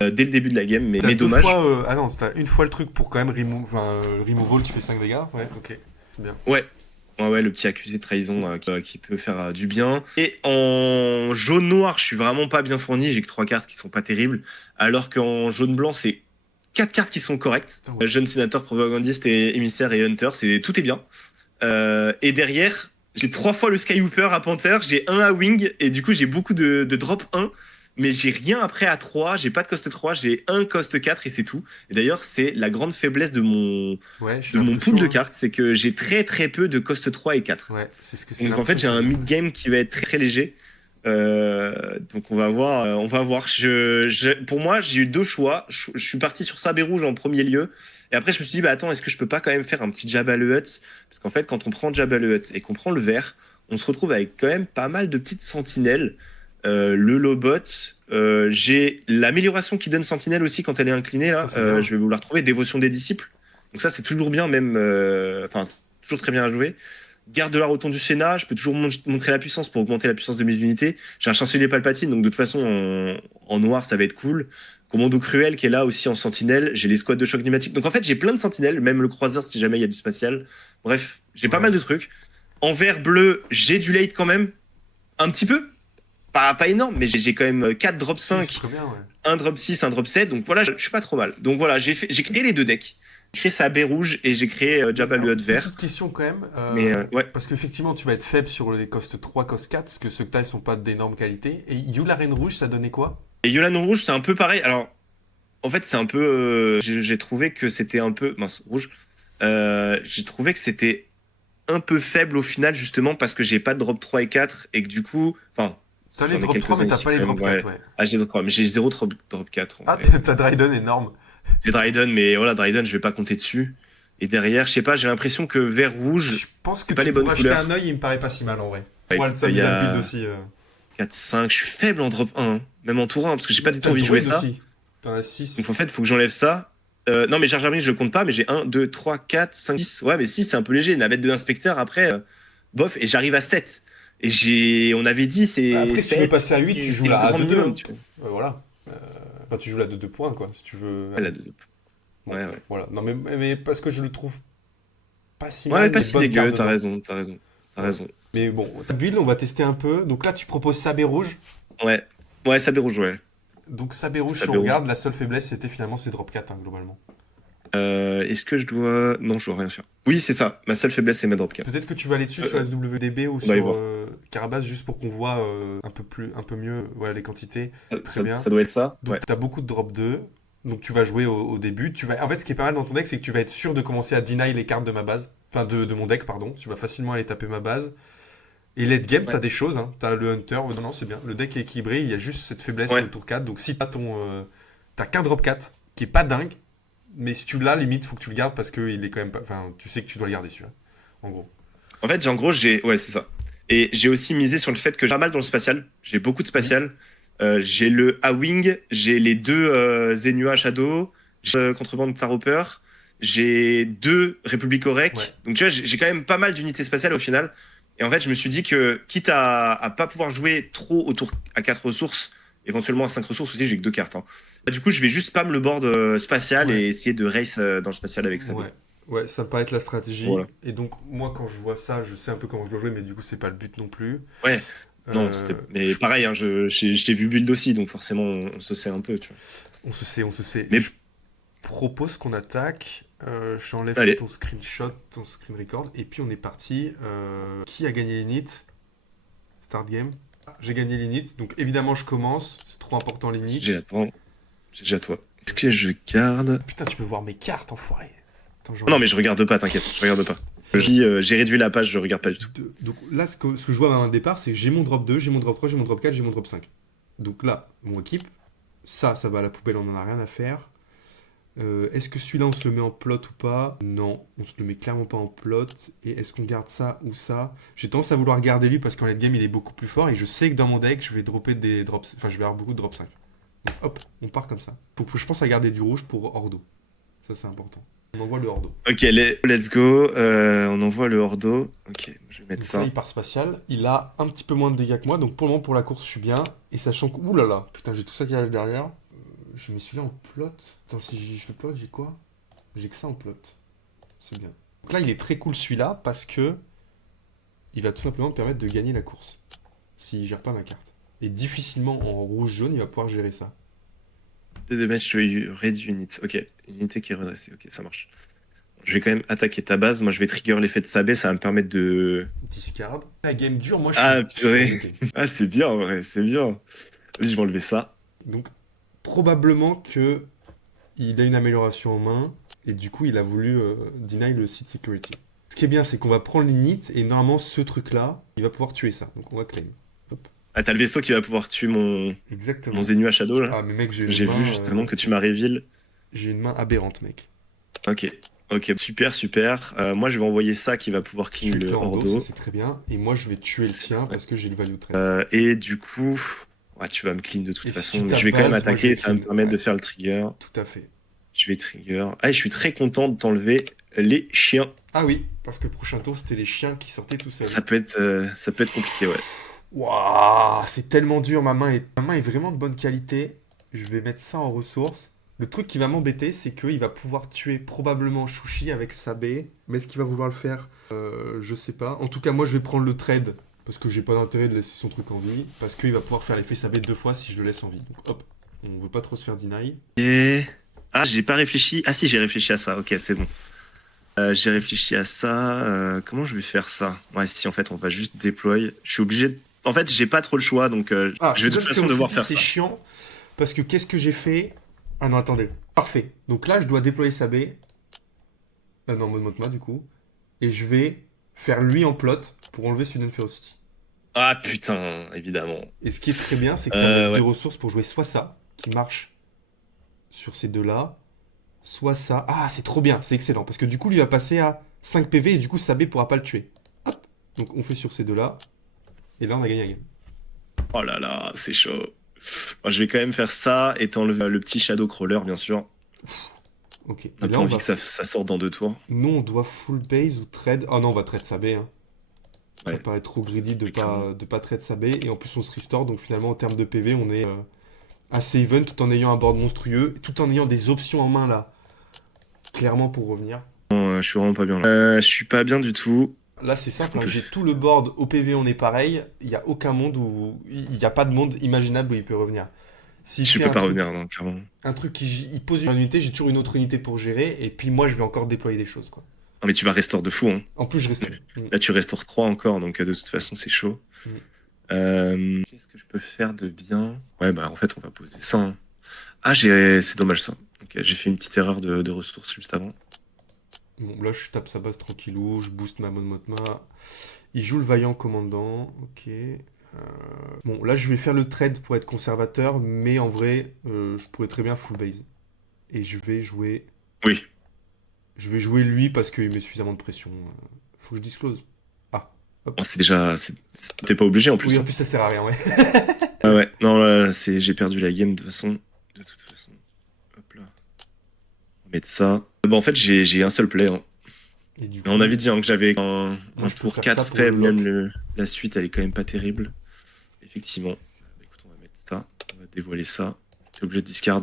dès le début de la game, T'as mais deux dommage. fois, ah non, t'as une fois le truc pour quand même removal qui fait 5 dégâts. Ouais, ok. C'est bien. Ouais. Ouais, le petit accusé de trahison qui peut faire du bien. Et en jaune-noir, je suis vraiment pas bien fourni. J'ai que 3 cartes qui sont pas terribles. Alors qu'en jaune-blanc, c'est 4 cartes qui sont correctes. Jeune sénateur, propagandiste et émissaire et hunter, tout est bien. Et derrière, J'ai 3 fois le Skyhooper à Panther, j'ai un à Wing, et du coup j'ai beaucoup de drop 1, mais j'ai rien après à 3, j'ai pas de cost 3, j'ai un cost 4 et c'est tout. Et d'ailleurs, c'est la grande faiblesse Ouais, j'ai de mon pool l'impression, de hein. cartes, c'est que j'ai très très peu de cost 3 et 4. Ouais, c'est Donc en fait, l'impression que j'ai ça un donne. mid-game qui va être très très léger. Donc on va voir, on va voir. Pour moi, j'ai eu deux choix. Je suis parti sur Sabre Rouge en premier lieu, et après je me suis dit bah attends, est-ce que je peux pas quand même faire un petit Jabba le Hutt? Parce qu'en fait, quand on prend Jabba le Hutt et qu'on prend le vert, on se retrouve avec quand même pas mal de petites sentinelles. Le Lobot, j'ai l'amélioration qui donne sentinelle aussi quand elle est inclinée Ça, là. c'est bien. Je vais vous la retrouver, dévotion des disciples. Donc ça c'est toujours bien, même, enfin c'est toujours très bien à jouer. Garde de la rotonde du Sénat, je peux toujours montrer la puissance pour augmenter la puissance de mes unités. J'ai un chancelier Palpatine, donc de toute façon, en noir, ça va être cool. Commando Cruel qui est là aussi en sentinelle. J'ai les squads de choc pneumatique. Donc en fait, j'ai plein de sentinelles, même le croiseur si jamais il y a du spatial. Bref, j'ai pas Ouais. mal de trucs. En vert bleu, j'ai du late quand même. Un petit peu. Pas énorme, mais j'ai quand même 4 drop Si, c'est 5, très bien, ouais. un drop 6, un drop 7. Donc voilà, je suis pas trop mal. Donc voilà, j'ai créé les deux decks. J'ai créé Sabé rouge et j'ai créé Mais Jabba le alors, Hutt vert. petite question quand même, Mais ouais. parce qu'effectivement tu vas être faible sur les cost 3, cost 4, parce que ceux que t'as ils sont pas d'énorme qualité. Et You la Reine Rouge, ça donnait quoi? Et Yolan rouge, c'est un peu pareil. Alors, en fait, c'est un peu. J'ai trouvé que c'était un peu. Mince, rouge. J'ai trouvé que c'était un peu faible au final, justement, parce que j'ai pas de drop 3 et 4 et que du coup. Enfin, T'as les j'en ai drop 3 mais quelques-uns t'as ici pas les quand même. drop 4, Ouais. ouais. Ah, j'ai drop 3, mais j'ai zéro drop 4 en Ah, vrai. t'as Dryden énorme. J'ai Dryden, mais voilà, Dryden, je vais pas compter dessus. Et derrière, je sais pas, j'ai l'impression que vert rouge, Je pense que c'est pas tu les bonnes pourras jeter un couleurs. œil, il me paraît pas si mal en vrai. Bah, Moi, écoute, ça il me y vient le build a aussi. 4, 5, je suis faible en drop 1, hein. Même en tour 1, parce que j'ai pas du tout T'as le envie de jouer druide ça. aussi. T'en as Donc en 6. fait, il faut que j'enlève ça. Non, mais Jar Jar Binks, je le compte pas, mais j'ai 1, 2, 3, 4, 5, 6. Ouais, mais 6, c'est un peu léger. Navette de l'inspecteur, après, bof, et j'arrive à 7. Et on avait dit, c'est Après, si tu veux 7, passer à 8, tu joues c'est une la grande A2, game, hein. tu vois. Voilà. Enfin, tu joues la de 2 points, quoi, si tu veux. Ouais, Allez. Bon, ouais, ouais. voilà. Non, mais parce que je le trouve pas si Ouais, mal, pas mais si bonne carte dégueu, t'as dedans. raison, t'as raison. T'as Ouais. raison. Mais bon, ta build, on va tester un peu. Donc là, tu proposes Sabé Rouge. Ouais. Ouais, Sabé rouge, ouais. Donc Sabé Rouge, si on Sabé rouge. regarde, la seule faiblesse, c'était finalement ses drop 4, hein, globalement. Est-ce que je dois. Non, je dois rien faire. Oui, c'est ça. Ma seule faiblesse, c'est mes drop 4. Peut-être que tu vas aller dessus sur SWDB ou On va aller sur voir. Carabas, juste pour qu'on voit un peu mieux voilà, les quantités. Très Ça, bien. ça doit être ça. Donc Ouais. tu as beaucoup de drop 2. Donc tu vas jouer au début. En fait, ce qui est pas mal dans ton deck, c'est que tu vas être sûr de commencer à deny les cartes de ma base. Enfin, de mon deck, pardon. Tu vas facilement aller taper ma base. Et late game, Ouais. t'as des choses. Hein. T'as le Hunter. Non, non, c'est bien. Le deck est équilibré. Il y a juste cette faiblesse Ouais. au tour 4. Donc si t'as qu'un drop 4, qui est pas dingue. Mais si tu l'as, limite, faut que tu le gardes parce que il est quand même pas. Enfin, tu sais que tu dois le garder celui-là. En gros. En fait, en gros, j'ai. Ouais, c'est ça. Et j'ai aussi misé sur le fait que j'ai pas mal dans le spatial. J'ai beaucoup de Oui. spatial. J'ai le A-Wing, j'ai les deux Zenua Shadow, j'ai Contrebande Taroper, j'ai deux République Ouais. Orec. Donc tu vois, j'ai quand même pas mal d'unités spatiales au final. Et en fait, je me suis dit que, quitte à pas pouvoir jouer trop autour à 4 ressources, éventuellement à 5 ressources aussi, j'ai que 2 cartes, hein. Bah, du coup, je vais juste spam le board spatial Ouais. et essayer de race dans le spatial avec Sabé. Ouais. Ouais, ça me paraît être la stratégie. Voilà. Et donc, moi, quand je vois ça, je sais un peu comment je dois jouer, mais du coup, c'est pas le but non plus. Ouais. Non, c'était. Mais Je- pareil, hein, je t'ai vu build aussi, donc forcément, on se sait un peu, tu vois. On se sait, on se sait. Mais Je propose qu'on attaque. J'enlève allez, ton screenshot, ton screen record, et puis on est parti. Qui a gagné l'init? Start game. J'ai gagné l'init, donc évidemment, je commence. C'est trop important l'init. j'ai à toi. J'ai à toi. Est-ce que je garde? Putain, tu peux voir mes cartes, enfoiré. Attends, Non, j'enlève. mais je regarde pas, t'inquiète, je regarde pas. J'ai réduit la page, je regarde pas du tout. Donc là, ce que je vois à un départ, c'est que j'ai mon drop 2, j'ai mon drop 3, j'ai mon drop 4, j'ai mon drop 5. Donc là, mon équipe, ça va à la poubelle, on en a rien à faire. Est-ce que celui-là, on se le met en plot ou pas? Non, on se le met clairement pas en plot. Et est-ce qu'on garde ça ou ça? J'ai tendance à vouloir garder lui parce qu'en late game, il est beaucoup plus fort. Et je sais que dans mon deck, je vais dropper des drops. Enfin, je vais avoir beaucoup de drop 5. Donc hop, on part comme ça. Faut que je pense à garder du rouge pour Ordo. Ça, c'est important. On envoie le Ordo. Ok, let's go. On envoie le Ordo. Ok, je vais mettre Donc là, ça. il part spatial. Il a un petit peu moins de dégâts que moi. Donc pour le moment, pour la course, je suis bien. Et sachant que. Ouh là là, putain, j'ai tout ça qui arrive derrière. Je mets celui-là en plot. Attends, si je fais plot, j'ai quoi? J'ai que ça en plot. C'est bien. Donc là, il est très cool celui-là parce que il va tout simplement me permettre de gagner la course. S'il gère pas ma carte. Et difficilement en rouge-jaune, il va pouvoir gérer ça. The damage to a red unit. Ok, une unité qui est redressée. Ok, ça marche. Je vais quand même attaquer ta base. Moi, je vais trigger l'effet de Sabé. Ça va me permettre de. Discard. La game dure, moi je Ah, suis en purée. game. Ah, c'est bien, en vrai. C'est bien. Vas-y, je vais enlever ça. Donc, probablement que il a une amélioration en main, et du coup, il a voulu deny le seed security. Ce qui est bien, c'est qu'on va prendre l'init, et normalement, ce truc-là, il va pouvoir tuer ça. Donc, on va claim. Hop. Ah, t'as le vaisseau qui va pouvoir tuer mon Exactement. Zenu à Shadow, là. Ah, mais mec, J'ai vu justement que tu m'as reveal. j'ai une main aberrante, mec. Ok. Ok, super, super. Moi, je vais envoyer ça qui va pouvoir Je clean suis le clan Ordo, ça Ordo. c'est très bien. Et moi, je vais tuer le sien Ouais. parce que j'ai le value trade. Et du coup, ouais, tu vas me clean de toute Et si façon. tu Mais je tapes vais quand même base, moi je attaquer. vais Ça va me clean. permettre de Ouais, faire le trigger. tout à fait. Je vais trigger. Ah, et je suis très content de t'enlever les chiens. Ah oui, parce que le prochain tour, c'était les chiens qui sortaient tout seuls. Ça peut être compliqué, ouais. Waouh, c'est tellement dur, ma main est vraiment de bonne qualité. Je vais mettre ça en ressources. Le truc qui va m'embêter, c'est qu'il va pouvoir tuer probablement Shushi avec sa baie. Mais est-ce qu'il va vouloir le faire Je sais pas. En tout cas, moi, je vais prendre le trade. Parce que j'ai pas d'intérêt de laisser son truc en vie. Parce qu'il va pouvoir faire l'effet Sabé 2 fois si je le laisse en vie. Donc hop, on veut pas trop se faire deny. Et... Ah, j'ai pas réfléchi. Ah si, j'ai réfléchi à ça. Ok, c'est bon. J'ai réfléchi à ça. Comment je vais faire ça? Ouais, si en fait on va juste déployer. Je suis obligé. En fait, j'ai pas trop le choix, donc Ah, je je vais te de toute donne façon devoir Curiosity, faire c'est ça. chiant. Parce que qu'est-ce que j'ai fait? Ah non, attendez. Parfait. Donc là, je dois déployer sa baie. Non, mode Motma du coup. Et je vais faire lui en plot pour enlever Student Ferocity. Ah putain, évidemment. Et ce qui est très bien, c'est que ça me laisse deux Ouais. ressources pour jouer soit ça, qui marche sur ces deux-là, soit ça. Ah, c'est trop bien, c'est excellent. Parce que du coup, lui va passer à 5 PV et du coup, sa baie pourra pas le tuer. Hop. Donc on fait sur ces deux-là. Et là, on a gagné la game. Oh là là, c'est chaud. Bon, je vais quand même faire ça et t'enlever le petit Shadow Crawler, bien sûr. Ok. On Et n'a là, pas on envie va. que ça sorte dans 2 tours. Nous, on doit full base ou trade. Oh non, on va trade sa baie, hein. Ça Ouais, paraît trop greedy oui, clairement. de pas trade sa baie. Et en plus, on se restore. Donc finalement, en termes de PV, on est assez even tout en ayant un board monstrueux. Tout en ayant des options en main là. Clairement pour revenir. Je suis vraiment pas bien là. Je suis pas bien du tout. Là, c'est Qu'est-ce simple, qu'on hein, peut j'ai faire? tout le board au PV, on est pareil. Il n'y a aucun monde où. Il n'y a pas de monde imaginable où il peut revenir. S'il Je fait peux pas revenir, non, clairement. un truc qui il pose une unité, j'ai toujours une autre unité pour gérer. Et puis moi, je vais encore déployer des choses, quoi. Non, mais tu vas restore de fou, hein. En plus, je reste. Mm, Là, tu restores 3 encore, donc de toute façon, c'est chaud. mm. Qu'est-ce que je peux faire de bien? Ouais, bah en fait, on va poser ça, hein. Ah, c'est dommage ça. Ok, j'ai fait une petite erreur de ressources juste avant. Bon, là, je tape sa base tranquillou, je booste ma Mon Mothma. Il joue le vaillant commandant, ok. Bon, là, je vais faire le trade pour être conservateur, mais en vrai, je pourrais très bien full base. Et Oui. je vais jouer lui parce qu'il met suffisamment de pression. Faut que je disclose. Ah, hop. Oh, c'est déjà. T'es pas obligé en Oui, plus, en hein. plus, ça sert à rien, ouais. Ah ouais, non, là, j'ai perdu la game de toute façon. De toute façon. Hop là. On va mettre ça. Bon, en fait, j'ai un seul play, hein. Et du Mais on coup, avait dit hein, que j'avais moi, un je peux tour faire ça 4 pour le faible, lock. même la suite, elle est quand même pas terrible. Effectivement. Bah, écoute, on va mettre ça. On va dévoiler ça. T'es obligé de discard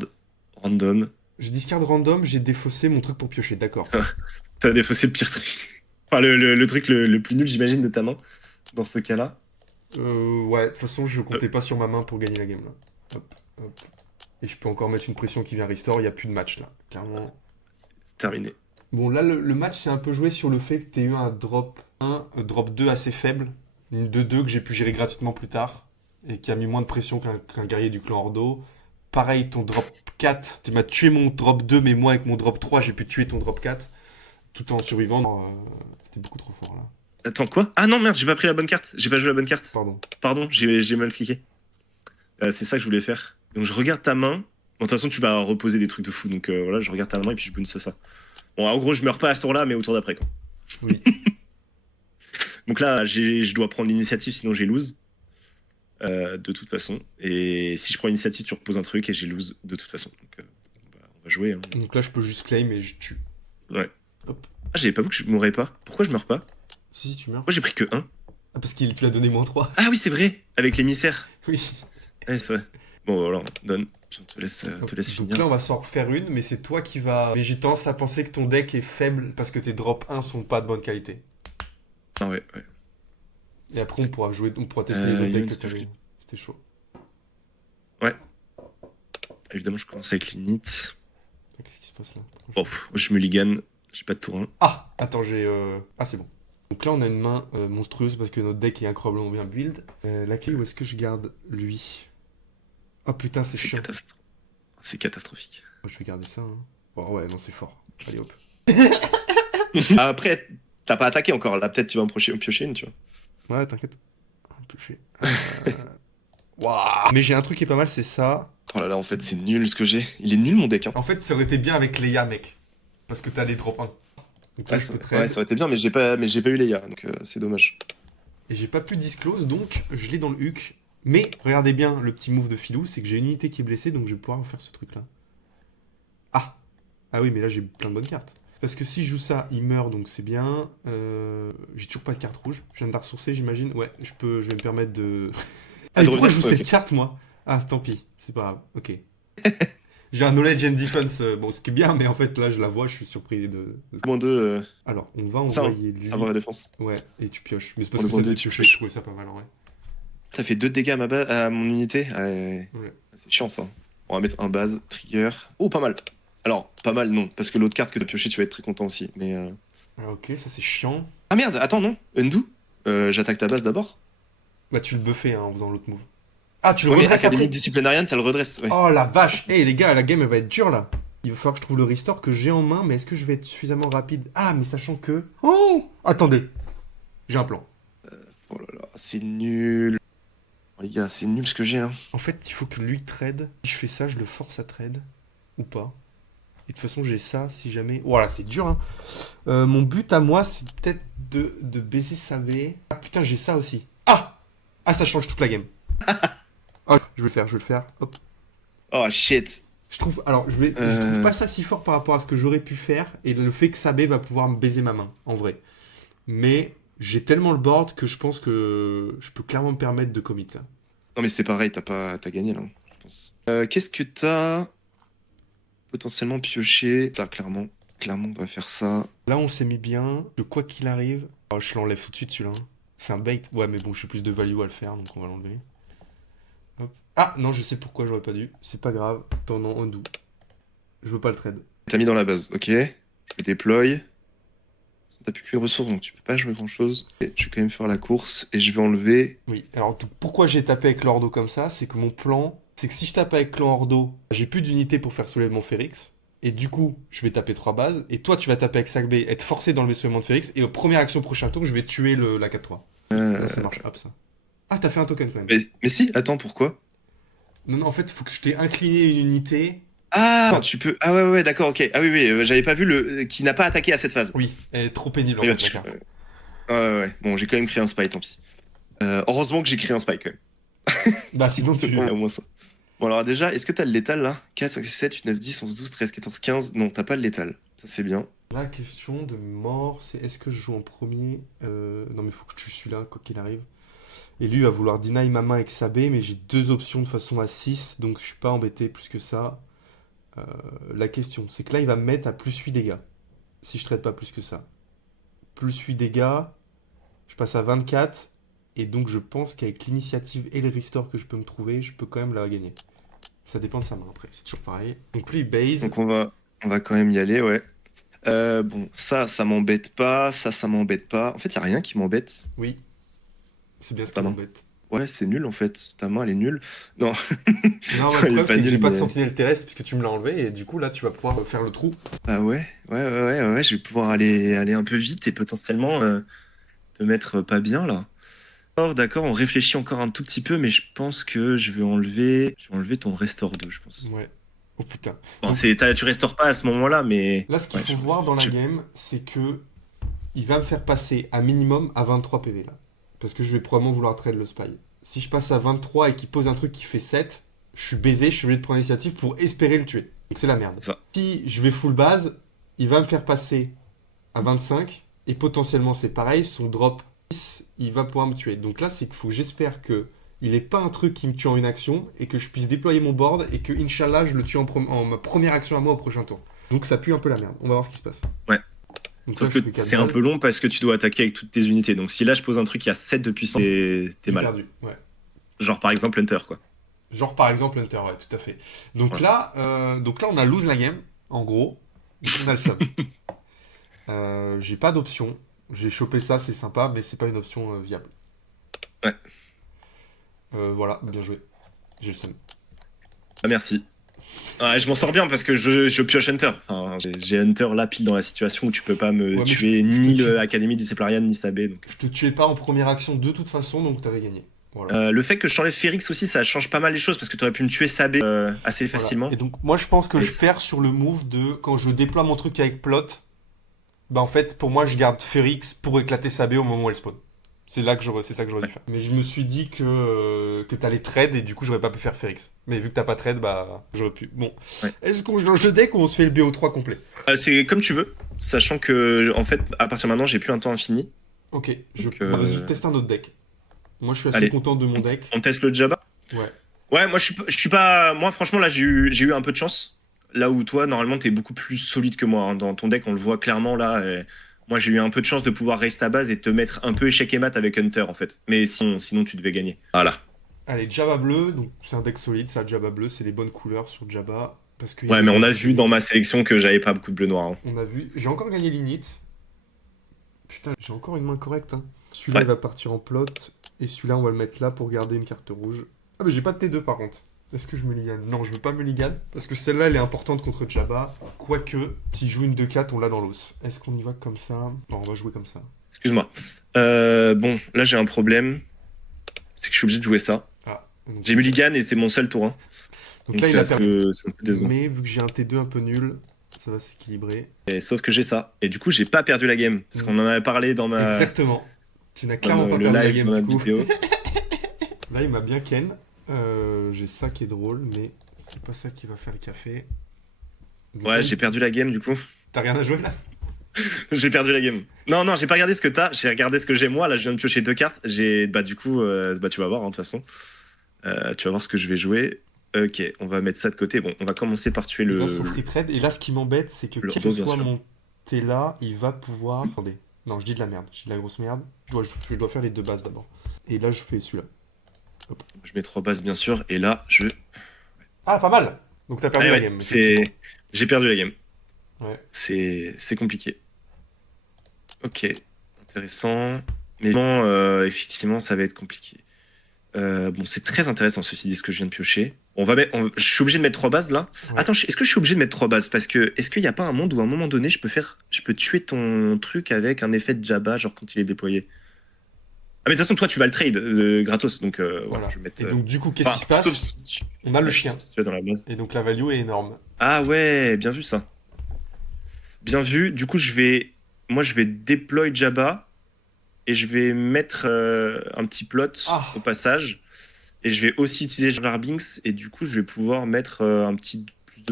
random. Je discard random, j'ai défaussé mon truc pour piocher, d'accord. T'as défaussé le pire truc. Enfin, le truc le plus nul, j'imagine, de ta main, dans ce cas-là. Ouais, de toute façon, je Euh, comptais pas sur ma main pour gagner la game, là. Hop, hop. Et je peux encore mettre une pression qui vient restore, il n'y a plus de match, là. Clairement. c'est terminé. Bon, là, le match s'est un peu joué sur le fait que tu eu un drop 1, drop 2 assez faible. Une 2-2 que j'ai pu gérer gratuitement plus tard. Et qui a mis moins de pression qu'un guerrier du clan Ordo. Pareil, ton drop 4, tu m'as tué mon drop 2, mais moi, avec mon drop 3, j'ai pu tuer ton drop 4. Tout en survivant. C'était beaucoup trop fort, là. Attends, quoi? Ah non, merde, j'ai pas pris la bonne carte. J'ai pas joué la bonne carte. Pardon. Pardon, j'ai mal cliqué. C'est ça que je voulais faire. Donc je regarde ta main. Bon, de toute façon, tu vas reposer des trucs de fou. Donc voilà, je regarde ta main et puis je bounce ça. Bon, en gros, je meurs pas à ce tour-là, mais au tour d'après, quoi. Oui. Donc là, je dois prendre l'initiative, sinon j'ai lose. De toute façon. Et si je prends l'initiative, tu reposes un truc et j'ai lose de toute façon. Donc on va jouer, hein. Donc là, je peux juste claim et je tue. Ouais. Hop. Ah, j'avais pas vu que je mourrais pas. Pourquoi je meurs pas? Si, tu meurs. Moi, j'ai pris que un. Ah, parce qu'il tu l'as donné -3. Ah oui, c'est vrai, avec l'émissaire. Oui. Ouais, c'est vrai. Bon, voilà, on donne. Puis on te laisse Donc là, finir. on va s'en refaire une, mais c'est toi qui vas. Mais j'ai tendance à penser que ton deck est faible parce que tes drop 1 sont pas de bonne qualité. Ah ouais, ouais. Et après, on pourra tester les autres decks Yone, que s'il te t'avais. plaît. C'était chaud. Ouais. Évidemment, je commence avec l'init. Attends, qu'est-ce qui se passe là? Pourquoi Bon, je mulligan. J'ai pas de tour 1. Ah, attends, j'ai... Ah, c'est bon. Donc là, on a une main monstrueuse parce que notre deck est incroyablement bien build. Laquelle, où est-ce que je garde lui? Oh putain, c'est chiant. C'est catastrophique. Je vais garder ça. Hein. Oh, ouais, non, c'est fort. Allez, hop. Après, t'as pas attaqué encore. Là, peut-être tu vas en piocher une, tu vois. Ouais, t'inquiète. Un peu chier. Waouh. Mais j'ai un truc qui est pas mal, c'est ça. Oh là là, en fait, c'est nul ce que j'ai. Il est nul mon deck. Hein. En fait, ça aurait été bien avec Leia, mec. Parce que t'as les drop 1. Donc là, Ouais, je peux ouais, trade. ça aurait été bien, mais j'ai pas eu les gars, donc c'est dommage. Et j'ai pas pu disclose, donc je l'ai dans le huc. Mais regardez bien le petit move de Filou, c'est que j'ai une unité qui est blessée, donc je vais pouvoir faire ce truc-là. Ah. Ah oui, mais là j'ai plein de bonnes cartes. Parce que si je joue ça, il meurt, donc c'est bien. J'ai toujours pas de carte rouge. Je viens de la ressourcer, j'imagine. Ouais, je vais me permettre de... Ah, Ah, mais de pourquoi revenir. je joue Ouais, cette ok. carte, moi? Ah, tant pis, c'est pas grave. Ok. J'ai un knowledge and defense, bon, ce qui est bien, mais en fait, là, je la vois, je suis surpris de... Moins 2, Alors, on va ça, hein. envoyer lui... Savoir la défense. Ouais, et tu pioches. Mais c'est parce Pour le que ça moins me 2, fait tu piocher, je pioches. trouvais ça pas mal, en vrai. Ça fait 2 dégâts à mon unité. Ah, ouais. Ouais. C'est chiant ça. On va mettre un base, trigger. Oh, pas mal. Alors, pas mal, non. Parce que l'autre carte que tu as pioché, tu vas être très content aussi. Mais. Ah, ok, ça c'est chiant. Ah merde, attends, non. Undo. J'attaque ta base d'abord. Bah, tu le buffais hein, en faisant l'autre move. Ah, tu le Ouais, mais redresses Académie après? disciplinarienne, ça le redresse. Ouais. Oh la vache! Eh les gars, la game elle va être dure là. Il va falloir que je trouve le restore que j'ai en main, mais est-ce que je vais être suffisamment rapide? Ah, mais sachant que. Oh! Attendez, j'ai un plan. Oh là là, c'est nul. Oh, les gars, c'est nul ce que j'ai là. En fait, il faut que lui trade. Si je fais ça, je le force à trade. Ou pas. Et de toute façon, j'ai ça si jamais. Voilà, c'est dur hein. Mon but à moi, c'est peut-être de baiser sa V. Ah putain, j'ai ça aussi. Ah! Ah, ça change toute la game. Oh, je vais le faire. Hop. Oh shit. Je trouve, alors, je trouve pas ça si fort par rapport à ce que j'aurais pu faire et le fait que Sabé va pouvoir me baiser ma main, en vrai. Mais j'ai tellement le board que je pense que je peux clairement me permettre de commit là. Non, mais c'est pareil, t'as gagné là, je pense. Qu'est-ce que t'as potentiellement pioché? Ça, clairement. Clairement, on va faire ça. Là, on s'est mis bien, que quoi qu'il arrive. Oh, je l'enlève tout de suite celui-là. C'est un bait. Ouais, mais bon, j'ai plus de value à le faire, donc on va l'enlever. Hop. Ah, non, je sais pourquoi j'aurais pas dû. C'est pas grave. Attends, non, undo. Je veux pas le trade. T'as mis dans la base, ok. Je déploie. T'as plus qu'une ressource, donc tu peux pas jouer grand-chose. Et je vais quand même faire la course et je vais enlever. Oui, alors pourquoi j'ai tapé avec l'ordo comme ça, c'est que mon plan, c'est que si je tape avec clan ordo, j'ai plus d'unité pour faire soulèvement Férix, et du coup, je vais taper 3 bases, et toi, tu vas taper avec Sac-B, être forcé d'enlever soulèvement de Férix, et aux premières actions prochain tour, je vais tuer la 4-3. Là, ça marche, hop, ça. Ah, t'as fait un token quand même. Mais si, attends, pourquoi? Non, non, en fait, il faut que je t'ai incliné une unité. Ah, tu peux. Ah ouais, d'accord, ok. Ah oui, j'avais pas vu le qui n'a pas attaqué à cette phase. Oui, elle est trop pénible en Oui, fait, bah, la carte. ouais. Bon, j'ai quand même créé un spy, tant pis. Heureusement que j'ai créé un spy quand Bah, sinon, tu... même. Au moins ça. Bon, alors déjà, est-ce que t'as le létal là? 4, 5, 6, 7, 8, 9, 10, 11, 12, 13, 14, 15. Non, t'as pas le létal. Ça, c'est bien. La question de mort, c'est est-ce que je joue en premier Non, mais il faut que je tue celui-là, quoi qu'il arrive. Et lui il va vouloir deny ma main avec sa B, mais j'ai deux options de façon à 6, donc je suis pas embêté plus que ça. Euh, la question, c'est que là, il va me mettre à plus 8 dégâts, si je traite pas plus que ça. Plus 8 dégâts, je passe à 24, et donc je pense qu'avec l'initiative et le restore que je peux me trouver, je peux quand même la gagner. Ça dépend de sa main après, c'est toujours pareil. Donc lui, il base. Donc on va quand même y aller, ouais. Bon, ça m'embête pas. Ça m'embête pas. En fait, y a rien qui m'embête. Oui, c'est bien ce qui Ta main. m'embête. Ouais, c'est nul en fait. Ta main, elle est nulle. Non, Non, mais le elle est problème, pas c'est que j'ai nulle, pas de mais. sentinelle terrestre puisque tu me l'as enlevé, et du coup, là, tu vas pouvoir faire le trou. Ah ouais, je vais pouvoir aller un peu vite et potentiellement te mettre pas bien là. Oh, d'accord, on réfléchit encore un tout petit peu, mais je pense que je vais enlever ton restore 2, je pense. Ouais. Oh putain. Bon, Donc tu restores pas à ce moment-là, mais. là, ce qu'il Ouais, faut voir dans la game, c'est que il va me faire passer un minimum à 23 PV là. Parce que je vais probablement vouloir trade le spy. Si je passe à 23 et qu'il pose un truc qui fait 7, je suis baisé, je suis obligé de prendre l'initiative pour espérer le tuer. Donc c'est la merde. c'est ça. Si je vais full base, il va me faire passer à 25 et potentiellement c'est pareil, son drop 10, il va pouvoir me tuer. Donc là, c'est qu'il faut que j'espère que il n'est pas un truc qui me tue en une action et que je puisse déployer mon board et que Inch'Allah je le tue en ma première action à moi au prochain tour. Donc ça pue un peu la merde. On va voir ce qui se passe. Ouais. Donc Sauf là, que je fais quatre c'est un bases. peu long parce que tu dois attaquer avec toutes tes unités. Donc si là je pose un truc qui a 7 de puissance, t'es J'ai mal. perdu. Ouais. Genre par exemple Hunter, quoi. Genre par exemple Hunter, ouais, tout à fait. Donc Ouais. là, on a lose la game, en gros. Donc on a le sub. J'ai pas d'option. J'ai chopé ça, c'est sympa, mais c'est pas une option viable. Ouais. Voilà, bien joué. J'ai le seum. Ah, merci. Ouais, je m'en sors bien parce que je pioche Hunter. Enfin, j'ai Hunter là pile dans la situation où tu peux pas me Ouais, mais tuer je te ni tue. le Académie Disciplarian ni Sabé. Donc. Je te tuais pas en première action de toute façon, donc t'avais gagné. Voilà. Le fait que je t'enlève Férix aussi, ça change pas mal les choses parce que tu aurais pu me tuer Sabé assez Voilà. Et facilement. donc, moi, je pense que Et je perds sur le move de quand je déploie mon truc avec plot. Bah, en fait, pour moi, je garde Ferrix pour éclater Sabé au moment où elle spawn. C'est ça que j'aurais dû ouais. faire. Mais je me suis dit que t'allais trade et du coup, j'aurais pas pu faire Ferrix. Mais vu que t'as pas trade, bah, j'aurais pu. Bon. Ouais. Est-ce qu'on change de deck ou on se fait le BO3 complet? C'est comme tu veux, sachant que en fait, à partir de maintenant, j'ai plus un temps infini. Ok, Donc, bah, vas-y, teste un autre deck. Moi, je suis assez allez, content de mon deck. on teste le Jabba. Ouais. Ouais, moi je suis pas. Moi, franchement, là, j'ai eu un peu de chance. Là où toi, normalement, t'es beaucoup plus solide que moi, hein. Dans ton deck, on le voit clairement là. Moi, j'ai eu un peu de chance de pouvoir rester à base et te mettre un peu échec et mat avec Hunter, en fait. Mais sinon tu devais gagner. Voilà. Allez, Jabba bleu, donc c'est un deck solide, ça, Jabba bleu, c'est les bonnes couleurs sur Jabba. Parce qu'il y a Ouais, des mais on bonnes a vu dans stratégies. ma sélection que j'avais pas beaucoup de bleu noir, hein. On a vu. J'ai encore gagné l'init. Putain, j'ai encore une main correcte, hein. Celui-là, il Ouais. va partir en plot. Et celui-là, on va le mettre là pour garder une carte rouge. Ah, mais j'ai pas de T2 par contre. Est-ce que je me ligane? Non, je veux pas me ligane. Parce que celle-là, elle est importante contre Jabba. Quoique, s'il joue une 2-4, on l'a dans l'os. Est-ce qu'on y va comme ça? Non, on va jouer comme ça. Excuse-moi. Bon, là, j'ai un problème. C'est que je suis obligé de jouer ça. Ah, donc, J'ai mulligan et c'est mon seul tour, hein. donc là, Donc, il a perdu. c'est un peu décevant. Mais vu que j'ai un T2 un peu nul, ça va s'équilibrer. Sauf que j'ai ça. Et du coup, j'ai pas perdu la game. Parce Mm. qu'on en avait parlé Exactement. Tu n'as dans clairement pas le perdu la live, game dans du notre coup. vidéo. Là, il m'a bien ken. J'ai ça qui est drôle, mais c'est pas ça qui va faire le café. Donc là, Ouais, j'ai perdu la game, du coup. t'as rien à jouer là? J'ai perdu la game. Non, non, j'ai pas regardé ce que t'as. J'ai regardé ce que j'ai moi. Là, je viens de piocher 2 cartes. Bah, du coup, bah, tu vas voir, hein, de toute façon. Tu vas voir ce que je vais jouer. Ok, on va mettre ça de côté. Bon, on va commencer par tuer Il va sur free trade. Et là, ce qui m'embête, c'est que le qui que ce Ordo, bien soit sûr. monté là, il va pouvoir. Attendez. Non, je dis de la merde. Je dis de la grosse merde. Je dois faire les deux bases d'abord. Et là, je fais celui-là. Hop. Je mets 3 bases, bien sûr. Et là, Ah, pas mal! Donc, t'as perdu ouais, la ouais, game, effectivement. j'ai perdu la game. Ouais. C'est compliqué. Ok, intéressant. Mais bon, effectivement, ça va être compliqué. Bon, c'est très intéressant ceci dit ce que je viens de piocher. Je suis obligé de mettre 3 bases là. Ouais. Attends, est-ce que je suis obligé de mettre 3 bases? Parce que est-ce qu'il n'y a pas un monde où à un moment donné je peux tuer ton truc avec un effet de Jabba, genre quand il est déployé? Ah mais de toute façon toi tu vas le trade gratos, donc voilà, Voilà. je vais mettre. Et donc, du coup, qu'est-ce qui Enfin, se sauf passe? si tu... On a le ouais, chien. sauf si tu es dans la base. Et donc, la value est énorme. Ah ouais, bien vu ça. Bien vu. Du coup moi je vais déployer Jabba et je vais mettre un petit plot Ah! au passage. Et je vais aussi utiliser Jar Jar Binks et du coup je vais pouvoir mettre un petit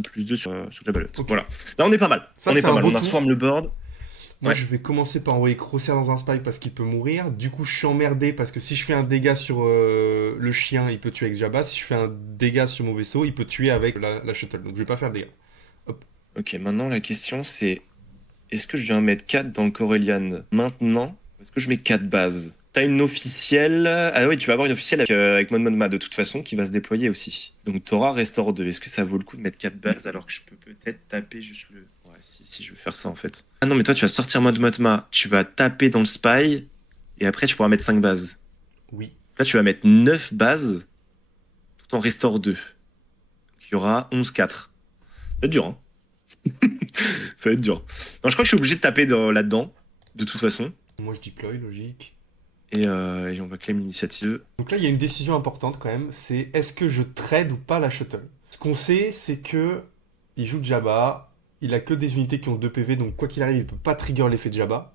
plus 2 sur la balutte. Ok. Voilà. Là on est pas mal. Ça, On est c'est pas un mal. beau On a tour. swarm le board. Moi, Ouais. je vais commencer par envoyer Crosshair dans un spike parce qu'il peut mourir. Du coup, je suis emmerdé parce que si je fais un dégât sur le chien, il peut tuer avec Jabba. Si je fais un dégât sur mon vaisseau, il peut tuer avec la shuttle. Donc, je vais pas faire de dégâts. Hop. Ok, maintenant la question c'est est-ce que je viens mettre 4 dans le Corellian maintenant? Ou est-ce que je mets 4 bases? T'as une officielle. Ah oui, tu vas avoir une officielle avec Mon Mothma de toute façon qui va se déployer aussi. Donc t'auras Restore 2. Est-ce que ça vaut le coup de mettre 4 bases alors que je peux peut-être taper juste le. Ouais, si je veux faire ça en fait. Ah non, mais toi tu vas sortir Mon Mothma, tu vas taper dans le spy et après tu pourras mettre 5 bases. Oui. Là tu vas mettre 9 bases tout en Restore 2. Donc il y aura 11-4. Ça va être dur, hein. Ça va être dur. Non, je crois que je suis obligé de taper là-dedans, de toute façon. Moi, je deploy, logique. Et on va claim l'initiative. Donc là, il y a une décision importante quand même. C'est est-ce que je trade ou pas la shuttle? Ce qu'on sait, c'est que il joue Jabba. Il a que des unités qui ont 2 PV. Donc, quoi qu'il arrive, il peut pas trigger l'effet de Jabba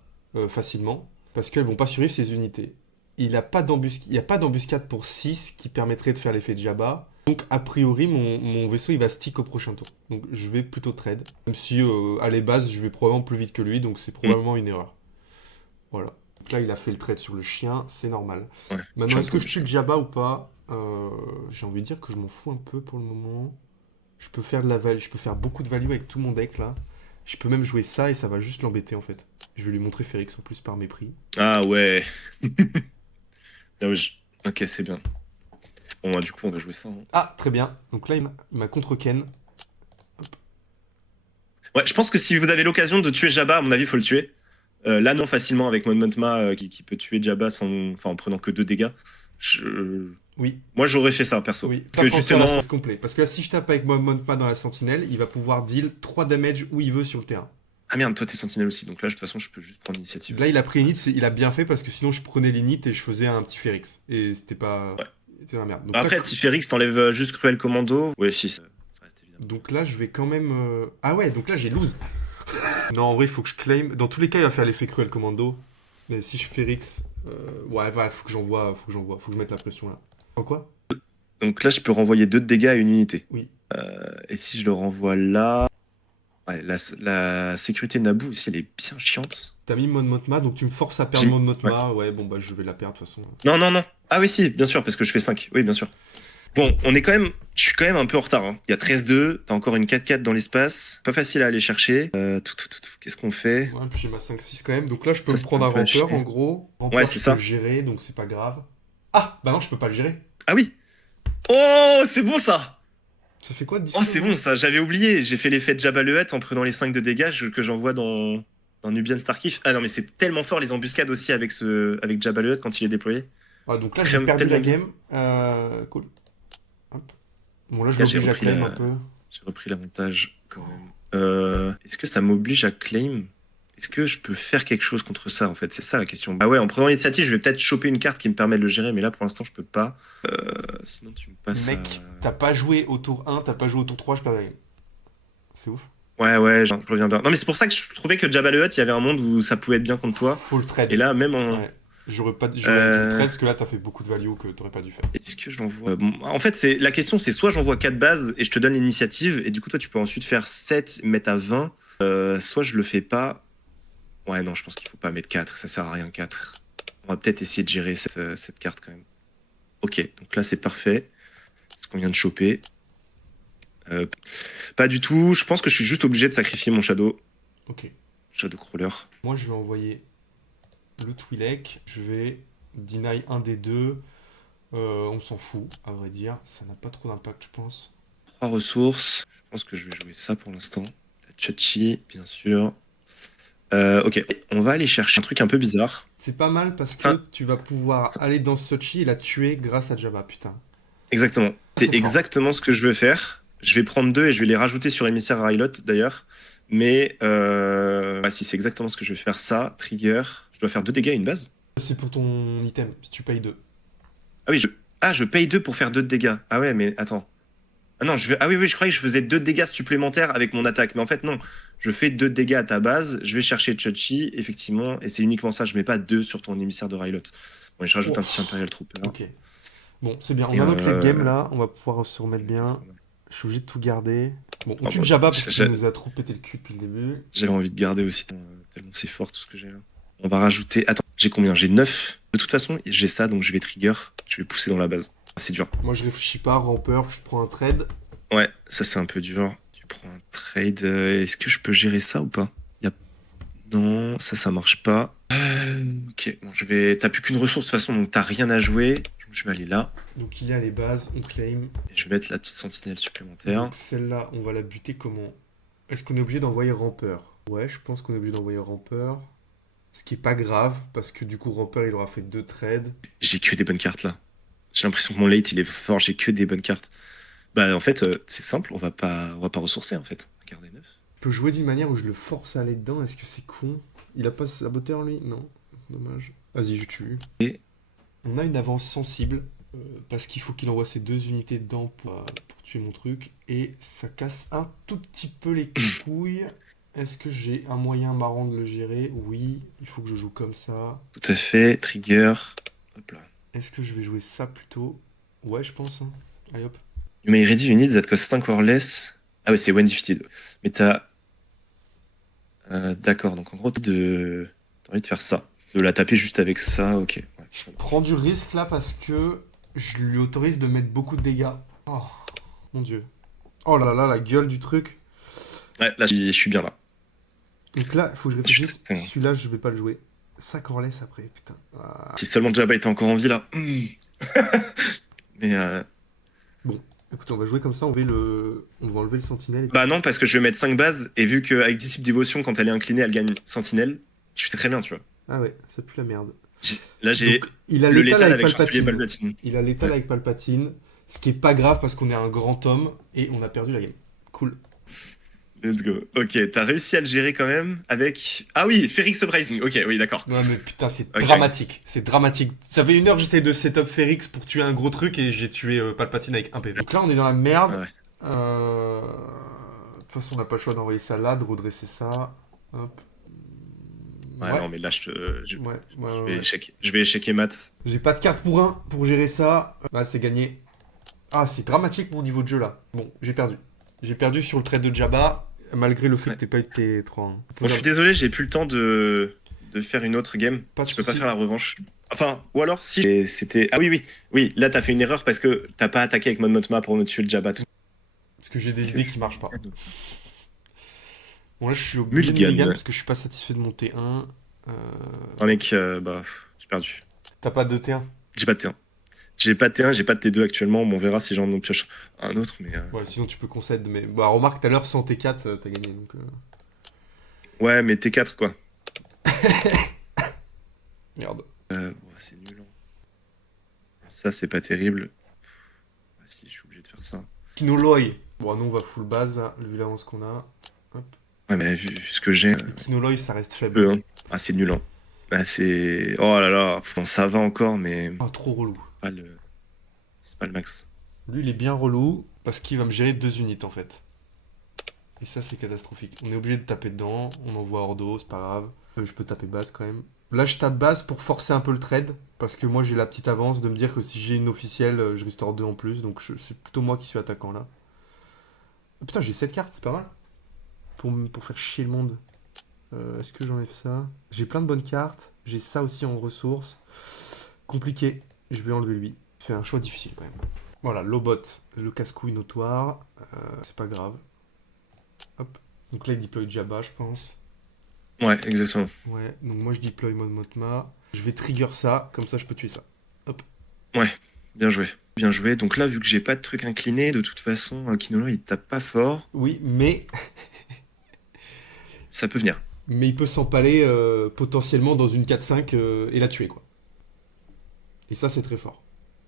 facilement. Parce qu'elles vont pas survivre ces unités. Il n'y a pas d'embuscade pour 6 qui permettrait de faire l'effet de Jabba. Donc, a priori, mon vaisseau, il va stick au prochain tour. Donc, je vais plutôt trade. Même si, à les bases, je vais probablement plus vite que lui. Donc, c'est Mm. probablement une erreur. Voilà. Donc là, il a fait le trade sur le chien. C'est normal. Ouais, Maintenant, est-ce un que peu je tue le Jabba ou pas? J'ai envie de dire que je m'en fous un peu pour le moment. Je peux faire de la value. Je peux faire beaucoup de value avec tout mon deck, là. Je peux même jouer ça et ça va juste l'embêter, en fait. Je vais lui montrer Férix, en plus, par mépris. Ah ouais. Ah ouais, ok, c'est bien. Bon, bah, du coup, on va jouer ça, hein. Ah, très bien. Donc là, il m'a contre-Ken. Ouais, je pense que si vous avez l'occasion de tuer Jabba, à mon avis, il faut le tuer. Là, non, facilement, avec Mon Mothma qui peut tuer Jabba en prenant que 2 dégâts. Je- Oui, Moi, j'aurais fait ça, perso. oui. Parce Pas que penser à la justement. cesse complet. Parce que là, si je tape avec mon pas dans la sentinelle, il va pouvoir deal 3 damage où il veut sur le terrain. Ah merde, toi, t'es sentinelle aussi. Donc là, de toute façon, je peux juste prendre l'initiative. Là, il a pris init, il a bien fait parce que sinon je prenais l'init et je faisais un petit Férix. Et c'était pas. Ouais. C'était la merde. Après, Tiférix, t'enlèves juste Cruel Commando. Ouais, si, ça reste évident. Donc là, je vais quand même. Ah ouais, donc là, j'ai lose. Non, en vrai, il faut que je claim. Dans tous les cas, il va faire l'effet Cruel Commando. Mais si je Férix. Ouais, faut que j'envoie. Faut que je mette la pression là. En quoi? Donc là, je peux renvoyer 2 de dégâts à une unité. Oui. Et si je le renvoie là. Ouais, la sécurité de Naboo aussi, elle est bien chiante. T'as mis Mon Mothma, donc tu me forces à perdre J'ai- Mon Ouais. Mothma. Ouais, bon, bah, je vais la perdre de toute façon. Non, non, non. Ah oui, si, bien sûr, parce que je fais 5. Oui, bien sûr. Bon, on est quand même. Je suis quand même un peu en retard. Hein. Il y a 13-2, t'as encore une 4-4 dans l'espace. Pas facile à aller chercher. Qu'est-ce qu'on fait? Ouais, puis j'ai ma 5-6 quand même. Donc là, je peux Ça, me c'est prendre un un peu à rampeur chier. en gros. Ouais, Rampeur, c'est je peux ça. le gérer, donc c'est pas grave. Ah, bah non, je peux pas le gérer. Ah oui. Oh, c'est bon ça. Ça fait quoi de Oh, c'est bon discours? ça. J'avais oublié. J'ai fait l'effet de Jabba le Hutt en prenant les 5 de dégâts que j'envoie dans Nubian Starkif. Ah non, mais c'est tellement fort les embuscades aussi avec Jabba le Hutt quand il est déployé. Ah, donc là, j'ai perdu Tellement la bien. game. Cool. Hop. Bon, là, je Là, j'ai l'oblige à repris claim un peu. j'ai repris l'avantage quand même. Est-ce que ça m'oblige à claim? Est-ce que je peux faire quelque chose contre ça en fait? C'est ça la question. Bah ouais, en prenant l'initiative, je vais peut-être choper une carte qui me permet de le gérer, mais là pour l'instant je peux pas. Sinon tu me passes à... Mec, t'as pas joué au tour 1, t'as pas joué au tour 3, je perds la game. C'est ouf. Ouais, ouais, je reviens bien. Non, mais c'est pour ça que je trouvais que Jabba le Hutt, il y avait un monde où ça pouvait être bien contre toi. Faut le Et trade. là, même en. Ouais. J'aurais dû le Euh, trade parce que là, t'as fait beaucoup de value que t'aurais pas dû faire. Est-ce que j'envoie. Bon, en fait, la question, c'est soit j'envoie 4 bases et je te donne l'initiative, et du coup, toi, tu peux ensuite faire 7, mettre à 20. Soit je le fais pas. Ouais, non, je pense qu'il faut pas mettre 4, ça sert à rien 4. On va peut-être essayer de gérer cette carte quand même. Ok, donc là, c'est parfait. Ce qu'on vient de choper. Euh, Pas du tout. Je pense que je suis juste obligé de sacrifier mon Ok. Shadow Crawler. Moi, je vais envoyer le Twi'lek. Je vais deny un des deux. On s'en fout, à vrai dire. Ça n'a pas trop d'impact, je pense. 3 ressources. Je pense que je vais jouer ça pour l'instant. La Chachi, bien sûr. Ok, on va aller chercher un truc un peu bizarre. C'est pas mal parce que Ça, tu vas pouvoir ça- aller dans Sochi et la tuer grâce à Jabba, putain. exactement. C'est C'est fort. exactement ce que je veux faire. Je vais prendre 2 et je vais les rajouter sur Émissaire à Rylot d'ailleurs. Mais ouais, si c'est exactement ce que je vais faire, ça, trigger. Je dois faire 2 dégâts à une base. C'est pour ton item, si tu payes 2. Ah oui, je paye 2 pour faire 2 de dégâts. Ah ouais, mais attends. Ah non, ah oui, oui, je croyais que je faisais 2 dégâts supplémentaires avec mon attaque. Mais en fait, non. Je fais 2 dégâts à ta base, je vais chercher Chachi, effectivement, et c'est uniquement ça. Je mets pas 2 sur ton émissaire de Rylot. Bon, et je rajoute un petit Imperial Trooper. Ok. Bon, c'est bien. On Et a notre late game là. On va pouvoir se remettre bien. Je suis obligé de tout garder. Bon, on Ah tue bah, Jabba parce qu'il nous a trop pété le cul depuis le début. j'avais envie de garder aussi, tellement c'est fort tout ce que j'ai là. On va rajouter. Attends, j'ai combien? J'ai 9. De toute façon, j'ai ça, donc je vais trigger. Je vais pousser dans la base. Ah, c'est dur. Moi, je réfléchis pas. Rampeur, je prends un trade. Ouais, ça c'est un peu dur. Tu prends un trade. Est-ce que je peux gérer ça ou pas? Y a... Non, ça marche pas. Ok, bon, je vais. T'as plus qu'une ressource de toute façon, donc t'as rien à jouer. Je vais aller là. Donc, il y a les bases. On claim. Et je vais mettre la petite sentinelle supplémentaire. Donc, celle-là, on va la buter comment? Est-ce qu'on est obligé d'envoyer rampeur? Ouais, je pense qu'on est obligé d'envoyer rampeur. Ce qui est pas grave parce que du coup, rampeur, il aura fait 2 trades. J'ai que des bonnes cartes là. J'ai l'impression que mon late il est fort, j'ai que des bonnes cartes. Bah en fait, c'est simple, on va pas ressourcer en fait. Regardez 9. Je peux jouer d'une manière où je le force à aller dedans. Est-ce que c'est con? Il a pas saboteur lui? Non. Dommage. Vas-y, je tue. Et On a une avance sensible parce qu'il faut qu'il envoie ses 2 unités dedans pour tuer mon truc. Et ça casse un tout petit peu les couilles. Est-ce que j'ai un moyen marrant de le gérer? Oui, il faut que je joue comme ça. tout à fait, trigger. Hop là. Est-ce que je vais jouer ça plutôt? Ouais, je pense. Hein. Allez hop. You may ready units that cost 5 or less. Ah ouais, c'est when defeated. Mais t'as. D'accord, donc en gros, t'as envie de faire ça. De la taper juste avec ça, ok. Ouais, Je prends du risque là parce que je lui autorise de mettre beaucoup de dégâts. Oh, mon dieu. Oh là là, la gueule du truc. ouais là, je suis bien là. Donc là, il faut que je réfléchisse. Celui-là, je vais pas le jouer. Ça corless après, putain. Ah. Si seulement Jabba était encore en vie là. Mais Écoute, on va jouer comme ça, on va enlever le sentinelle. Bah non, parce que je vais mettre 5 bases, et vu qu'avec Disciple Dévotion, quand elle est inclinée, elle gagne Sentinelle, je suis très bien, tu vois. Ah ouais, ça pue la merde. Là, j'ai Donc, il a le l'étal létal avec avec Chancelier Palpatine. Palpatine. Il a l'étal Ouais. avec Palpatine, ce qui est pas grave parce qu'on est un grand homme et on a perdu la game. Cool. Let's go. Ok, t'as réussi à le gérer quand même avec... Ah oui, Ferrix Uprising. Ok, oui, d'accord. Non mais putain, c'est Ok. dramatique. C'est dramatique. Ça fait 1 heure que j'essaie de setup Ferrix pour tuer un gros truc et j'ai tué Palpatine avec un PV. Donc là, on est dans la merde. Ouais. De toute façon, on n'a pas le choix d'envoyer ça là, de redresser ça. Hop. Ouais, Ouais, non, mais là, ouais, ouais, je ouais, vais ouais. échecker. Je vais échecker Matt. J'ai pas de carte pour un pour gérer ça. Là, c'est gagné. Ah, c'est dramatique mon niveau de jeu là. Bon, j'ai perdu. J'ai perdu sur le trade de Jabba, malgré le fait que Ouais. t'aies pas eu tes 3. Bon, je suis désolé, j'ai plus le temps de faire une autre game. Pas de Je peux pas soucis. faire la revanche. Enfin, ou alors si. C'était. Ah oui, oui. Oui, là, t'as fait une erreur parce que t'as pas attaqué avec Mon Mothma pour me tuer le Jabba. Tout. Parce que j'ai des idées qui marchent pas. Bon, là, je suis au Mulligan. mulligan parce que je suis pas satisfait de mon T1. Euh, Oh mec, bah, j'ai perdu. T'as pas de T1? J'ai pas de T1. J'ai pas de T1, j'ai pas de T2 actuellement. Bon, on verra si j'en pioche un autre, mais. Ouais, sinon tu peux concède. Mais bah, remarque, tout à l'heure, sans T4, t'as gagné. Donc, Ouais, mais T4 quoi. merde. Ouais, c'est nul, hein. Ça, c'est pas terrible. Ah, si, je suis obligé de faire ça. Kinoloy. Bon, nous, on va full base, là, vu l'avance qu'on a. Hop. Ouais, mais vu ce que j'ai, Et Kinoloy, ça reste faible. peu, hein. Ah, c'est nul, hein. Bah, c'est. Oh là là, bon, ça va encore, mais Ah, trop relou. pas le... c'est pas le max. Lui, il est bien relou parce qu'il va me gérer 2 unités en fait. Et ça, c'est catastrophique. On est obligé de taper dedans. On envoie Ordo, c'est pas grave. Je peux taper base quand même. Là, je tape base pour forcer un peu le trade. Parce que moi, j'ai la petite avance de me dire que si j'ai une officielle, je restore 2 en plus. Donc, c'est plutôt moi qui suis attaquant là. Oh, putain, j'ai 7 cartes, c'est pas mal. Pour faire chier le monde. Est-ce que j'enlève ça? J'ai plein de bonnes cartes. J'ai ça aussi en ressources. Compliqué. Je vais enlever lui. C'est un choix difficile quand même. Voilà, Lobot, le casse-couille notoire. C'est pas grave. Hop. Donc là, il deploy Jabba, je pense. Ouais, exactement. Ouais, donc moi je deploy Mon Mothma. Je vais trigger ça, comme ça je peux tuer ça. Hop. Ouais, bien joué. Bien joué. Donc là, vu que j'ai pas de truc incliné, de toute façon, Kinolo, il tape pas fort. Oui, mais Ça peut venir. il peut s'empaler potentiellement dans une 4-5 et la tuer, quoi. Et ça, c'est très fort.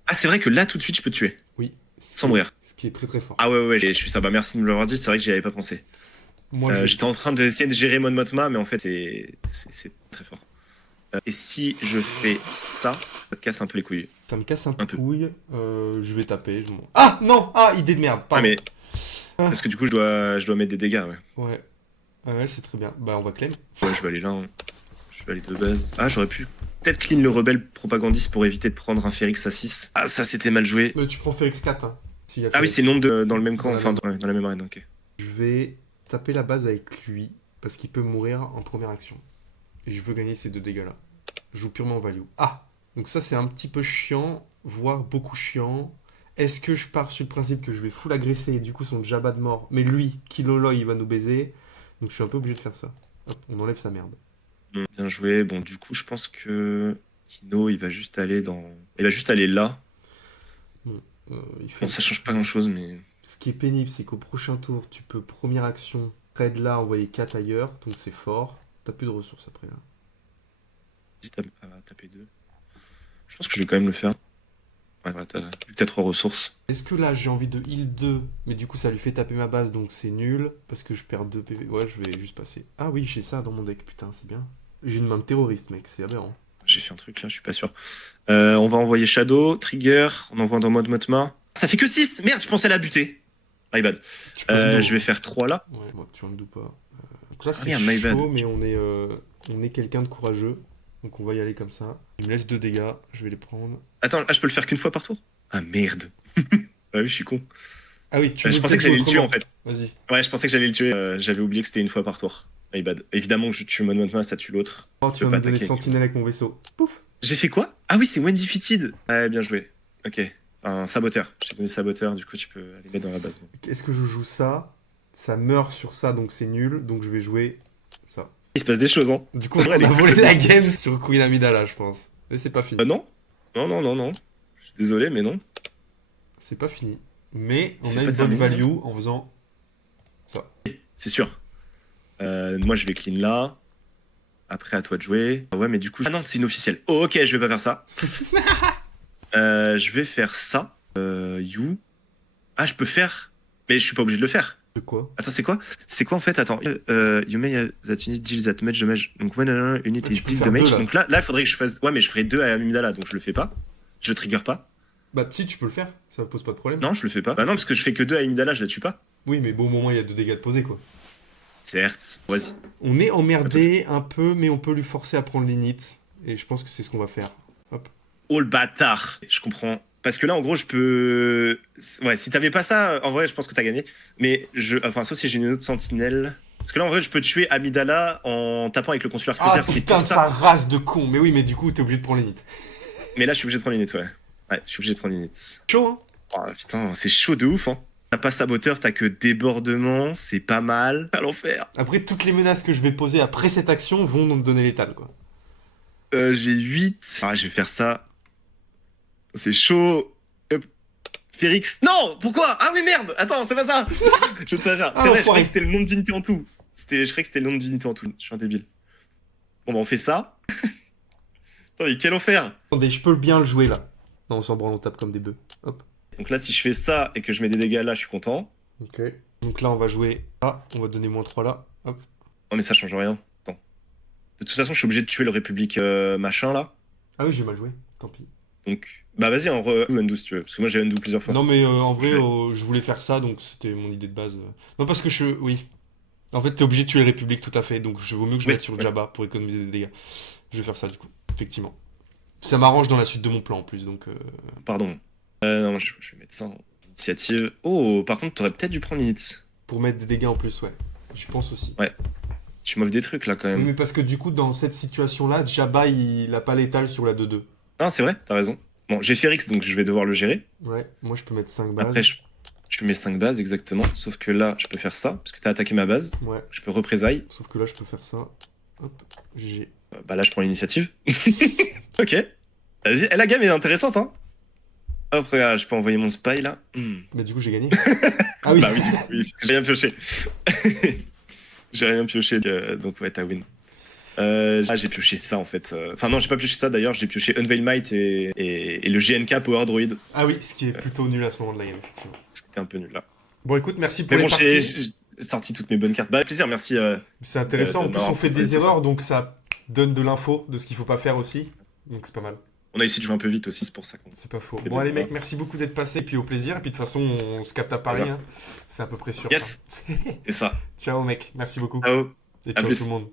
Ah, c'est vrai que là, tout de suite, je peux te tuer. Oui. Sans mourir. Ce qui est très très fort. Ah ouais, je suis ça. Bah merci de me l'avoir dit, c'est vrai que j'y avais pas pensé. Moi, je... J'étais en train d'essayer de gérer Mon Mothma, mais en fait, c'est très fort. Et si je fais ça, ça te casse un peu les couilles. ça me casse un peu Un peu. couille. Je vais taper. Ah non! Ah, idée de merde. Ah, Pardon. mais. Parce que du coup, je dois mettre des dégâts, ouais. Ouais. Ah ouais, c'est très bien. Bah, on va claim. Ouais, je vais aller là, hein. Je vais aller de base. Ah, j'aurais pu peut-être clean le rebelle propagandiste pour éviter de prendre un Férix à 6. Ah, ça, c'était mal joué. Mais tu prends Félix 4. Hein, s'il y a Ah oui, Félix. c'est nombre dans le même camp, Dans la enfin, même- ouais, dans la même arène, ok. Je vais taper la base avec lui. Parce qu'il peut mourir en première action. Et je veux gagner ces 2 dégâts-là. Je joue purement en value. Ah! Donc ça, c'est un petit peu chiant, voire beaucoup chiant. Est-ce que je pars sur le principe que je vais full agresser et du coup son Jabba de mort, mais lui, Kiloloy, il va nous baiser. Donc je suis un peu obligé de faire ça. Hop, on enlève sa merde. Bien joué. Bon, du coup, je pense que Kino, il va juste aller dans. Il va juste aller là. Il fait... Bon, ça change pas grand-chose, mais. Ce qui est pénible, c'est qu'au prochain tour, tu peux première action, trade là, envoyer 4 ailleurs, donc c'est fort. T'as plus de ressources après là. Hésite à taper 2. Je pense que je vais quand même le faire. Ouais, voilà, vu que t'as 3 ressources. Est-ce que là j'ai envie de heal 2, mais du coup ça lui fait taper ma base donc c'est nul, parce que je perds 2 PV. Ouais, je vais juste passer. Ah oui, j'ai ça dans mon deck, putain, c'est bien. J'ai une main de terroriste, mec, c'est aberrant. J'ai fait un truc là, je suis pas sûr. On va envoyer Shadow, Trigger, on envoie dans mode Mothma. Ça fait que 6. Merde, je pensais la buter. My bad. Tu peux undo. Je vais faire 3 là. Ouais, moi tu undo pas. Donc là Ah c'est merde, my bad. chaud, mais on est quelqu'un de courageux. Donc on va y aller comme ça. Il me laisse 2 dégâts, je vais les prendre. Attends, là, je peux le faire qu'une fois par tour? Ah merde. Ah oui, je suis con. Ah oui, tu veux Je pensais que peut-être j'allais le tuer en autrement. fait. Vas-y. Ouais, je pensais que j'allais le tuer. J'avais oublié que c'était une fois par tour. My bad. Évidemment que je tue mode Mothma, ça tue l'autre. Oh, Je tu peux vas pas me donner attaquer. sentinelle avec mon vaisseau. Pouf. J'ai fait quoi? Ah oui, c'est When Defeated. Ouais, bien joué. Ok. Un saboteur. J'ai donné saboteur, du coup tu peux aller mettre dans la base. Bon. Est-ce que je joue ça? Ça meurt sur ça, donc c'est nul. Donc je vais jouer ça. Il se passe des choses, hein. Du coup, on Ouais, a les- volé la game sur Queen Amidala, je pense. Mais c'est pas fini. Non? Non. Je suis désolé, mais non. C'est pas fini. Mais on C'est a pas une bonne terminé, value en faisant ça. C'est sûr. Moi, je vais clean là. Après, à toi de jouer. Ouais, mais du coup... Ah non, c'est inofficiel. Oh, ok, je vais pas faire ça. Je vais faire ça. You. Ah, je peux faire... Mais je suis pas obligé de le faire. De quoi? Attends, c'est quoi? C'est quoi en fait? Attends. You may that unit deals that much damage. Donc, when an unit Ah, tu is peux deal faire deux, damage. là. Donc là, il faudrait que je fasse. Ouais, mais je ferai 2 à Amidala, donc je le fais pas. Je le trigger pas. Bah si, tu peux le faire, ça pose pas de problème. Non, je le fais pas. Bah non, parce que je fais que 2 à Amidala, je la tue pas. Oui, mais bon, au moment il y a 2 dégâts de poser, quoi. Certes. Vas-y. On est emmerdé un peu, mais on peut lui forcer à prendre l'init. Et je pense que c'est ce qu'on va faire. Hop. Oh le bâtard. Je comprends. Parce que là, en gros, je peux. Ouais, si t'avais pas ça, en vrai, je pense que t'as gagné. Mais enfin, sauf si j'ai une autre sentinelle. Parce que là, en vrai, je peux tuer Amidala en tapant avec le consulaire Ah cruiser. C'est putain, pour ça. sa race de con. Mais oui, mais du coup, t'es obligé de prendre l'init. Mais là, je suis obligé de prendre l'init, ouais. Ouais, je suis obligé de prendre l'init. Chaud, hein? Oh, putain, c'est chaud de ouf, hein. T'as pas saboteur, t'as que débordement, c'est pas mal. À l'enfer. Après, toutes les menaces que je vais poser après cette action vont me donner l'étal, quoi. J'ai 8. Ah, je vais faire ça. C'est chaud. Hop. Férix. Non, pourquoi? Ah oui, merde. Attends, c'est pas ça. Je ne savais pas. Ah, C'est vrai, je enfoiré. croyais que c'était le nombre d'unités en tout. Je croyais que c'était le nombre d'unités en tout. Je suis un débile. Bon, bah, on fait ça. Attends, mais quel enfer. Attendez, je peux bien le jouer, là. Non, on s'en branle, on tape comme des bœufs. Hop. Donc là, si je fais ça et que je mets des dégâts là, je suis content. Ok. Donc là, on va jouer. Ah, on va donner -3 là. Hop. Oh, mais ça change rien. Attends. De toute façon, je suis obligé de tuer le République machin là. Ah oui, j'ai mal joué. Tant pis. Donc, bah vas-y, en undo si tu veux. Parce que moi, j'ai undo plusieurs fois. Non, mais en vrai, Je vais- je voulais faire ça, donc c'était mon idée de base. Non, parce que Oui. En fait, t'es obligé de tuer les Républiques, tout à fait. Donc, je vaut mieux que je Oui, mette sur oui. Jabba pour économiser des dégâts. Je vais faire ça, du coup. Effectivement. Ça m'arrange dans la suite de mon plan, en plus, donc... Pardon. Non, je vais mettre ça en initiative. Oh, par contre, t'aurais peut-être dû prendre Init. Pour mettre des dégâts en plus, ouais. Je pense aussi. Ouais. Tu m'offres des trucs là quand Oui, même. mais parce que du coup, dans cette situation-là, Jabba, il a pas l'étal sur la 2-2. Ah, c'est vrai, t'as raison. Bon, j'ai Férix, donc je vais devoir le gérer. Ouais, moi, je peux mettre 5 bases. Après, je mets 5 bases, exactement. Sauf que là, je peux faire ça, parce que t'as attaqué ma base. Ouais, Je peux représailles. sauf que là, je peux faire ça. Hop, GG. Bah là, je prends l'initiative. Ok. Vas-y, la gamme est intéressante, hein. Hop, regarde, je peux envoyer mon spy là. Mais du coup, j'ai gagné. Ah oui. Bah oui, du coup, oui, parce que j'ai rien pioché. J'ai rien pioché, donc ouais, t'as win. J'ai pioché ça en fait. Enfin non, j'ai pas pioché ça d'ailleurs, j'ai pioché Unveil Might et le GNK Power Droid. Ah oui, ce qui est plutôt nul à ce moment de la game, effectivement. C'était un peu nul là. Bon, écoute, merci pour Mais les bon, parties. j'ai sorti toutes mes bonnes cartes. Bah, avec plaisir, merci. C'est intéressant. En de plus, m'avoir on fait proposé des tout ça. erreurs, donc ça donne de l'info de ce qu'il faut pas faire aussi. Donc c'est pas mal. On a essayé de jouer un peu vite aussi, c'est pour ça qu'on. C'est pas faux. Et Bon, allez, donc, mec, merci beaucoup d'être passé. Et puis au plaisir. Et puis de toute façon, on se capte à Paris. Plaisir. Hein. C'est à peu près sûr. Yes, ça. c'est ça. Ciao, mec. Merci beaucoup. Ciao. Et À ciao plus. tout le monde.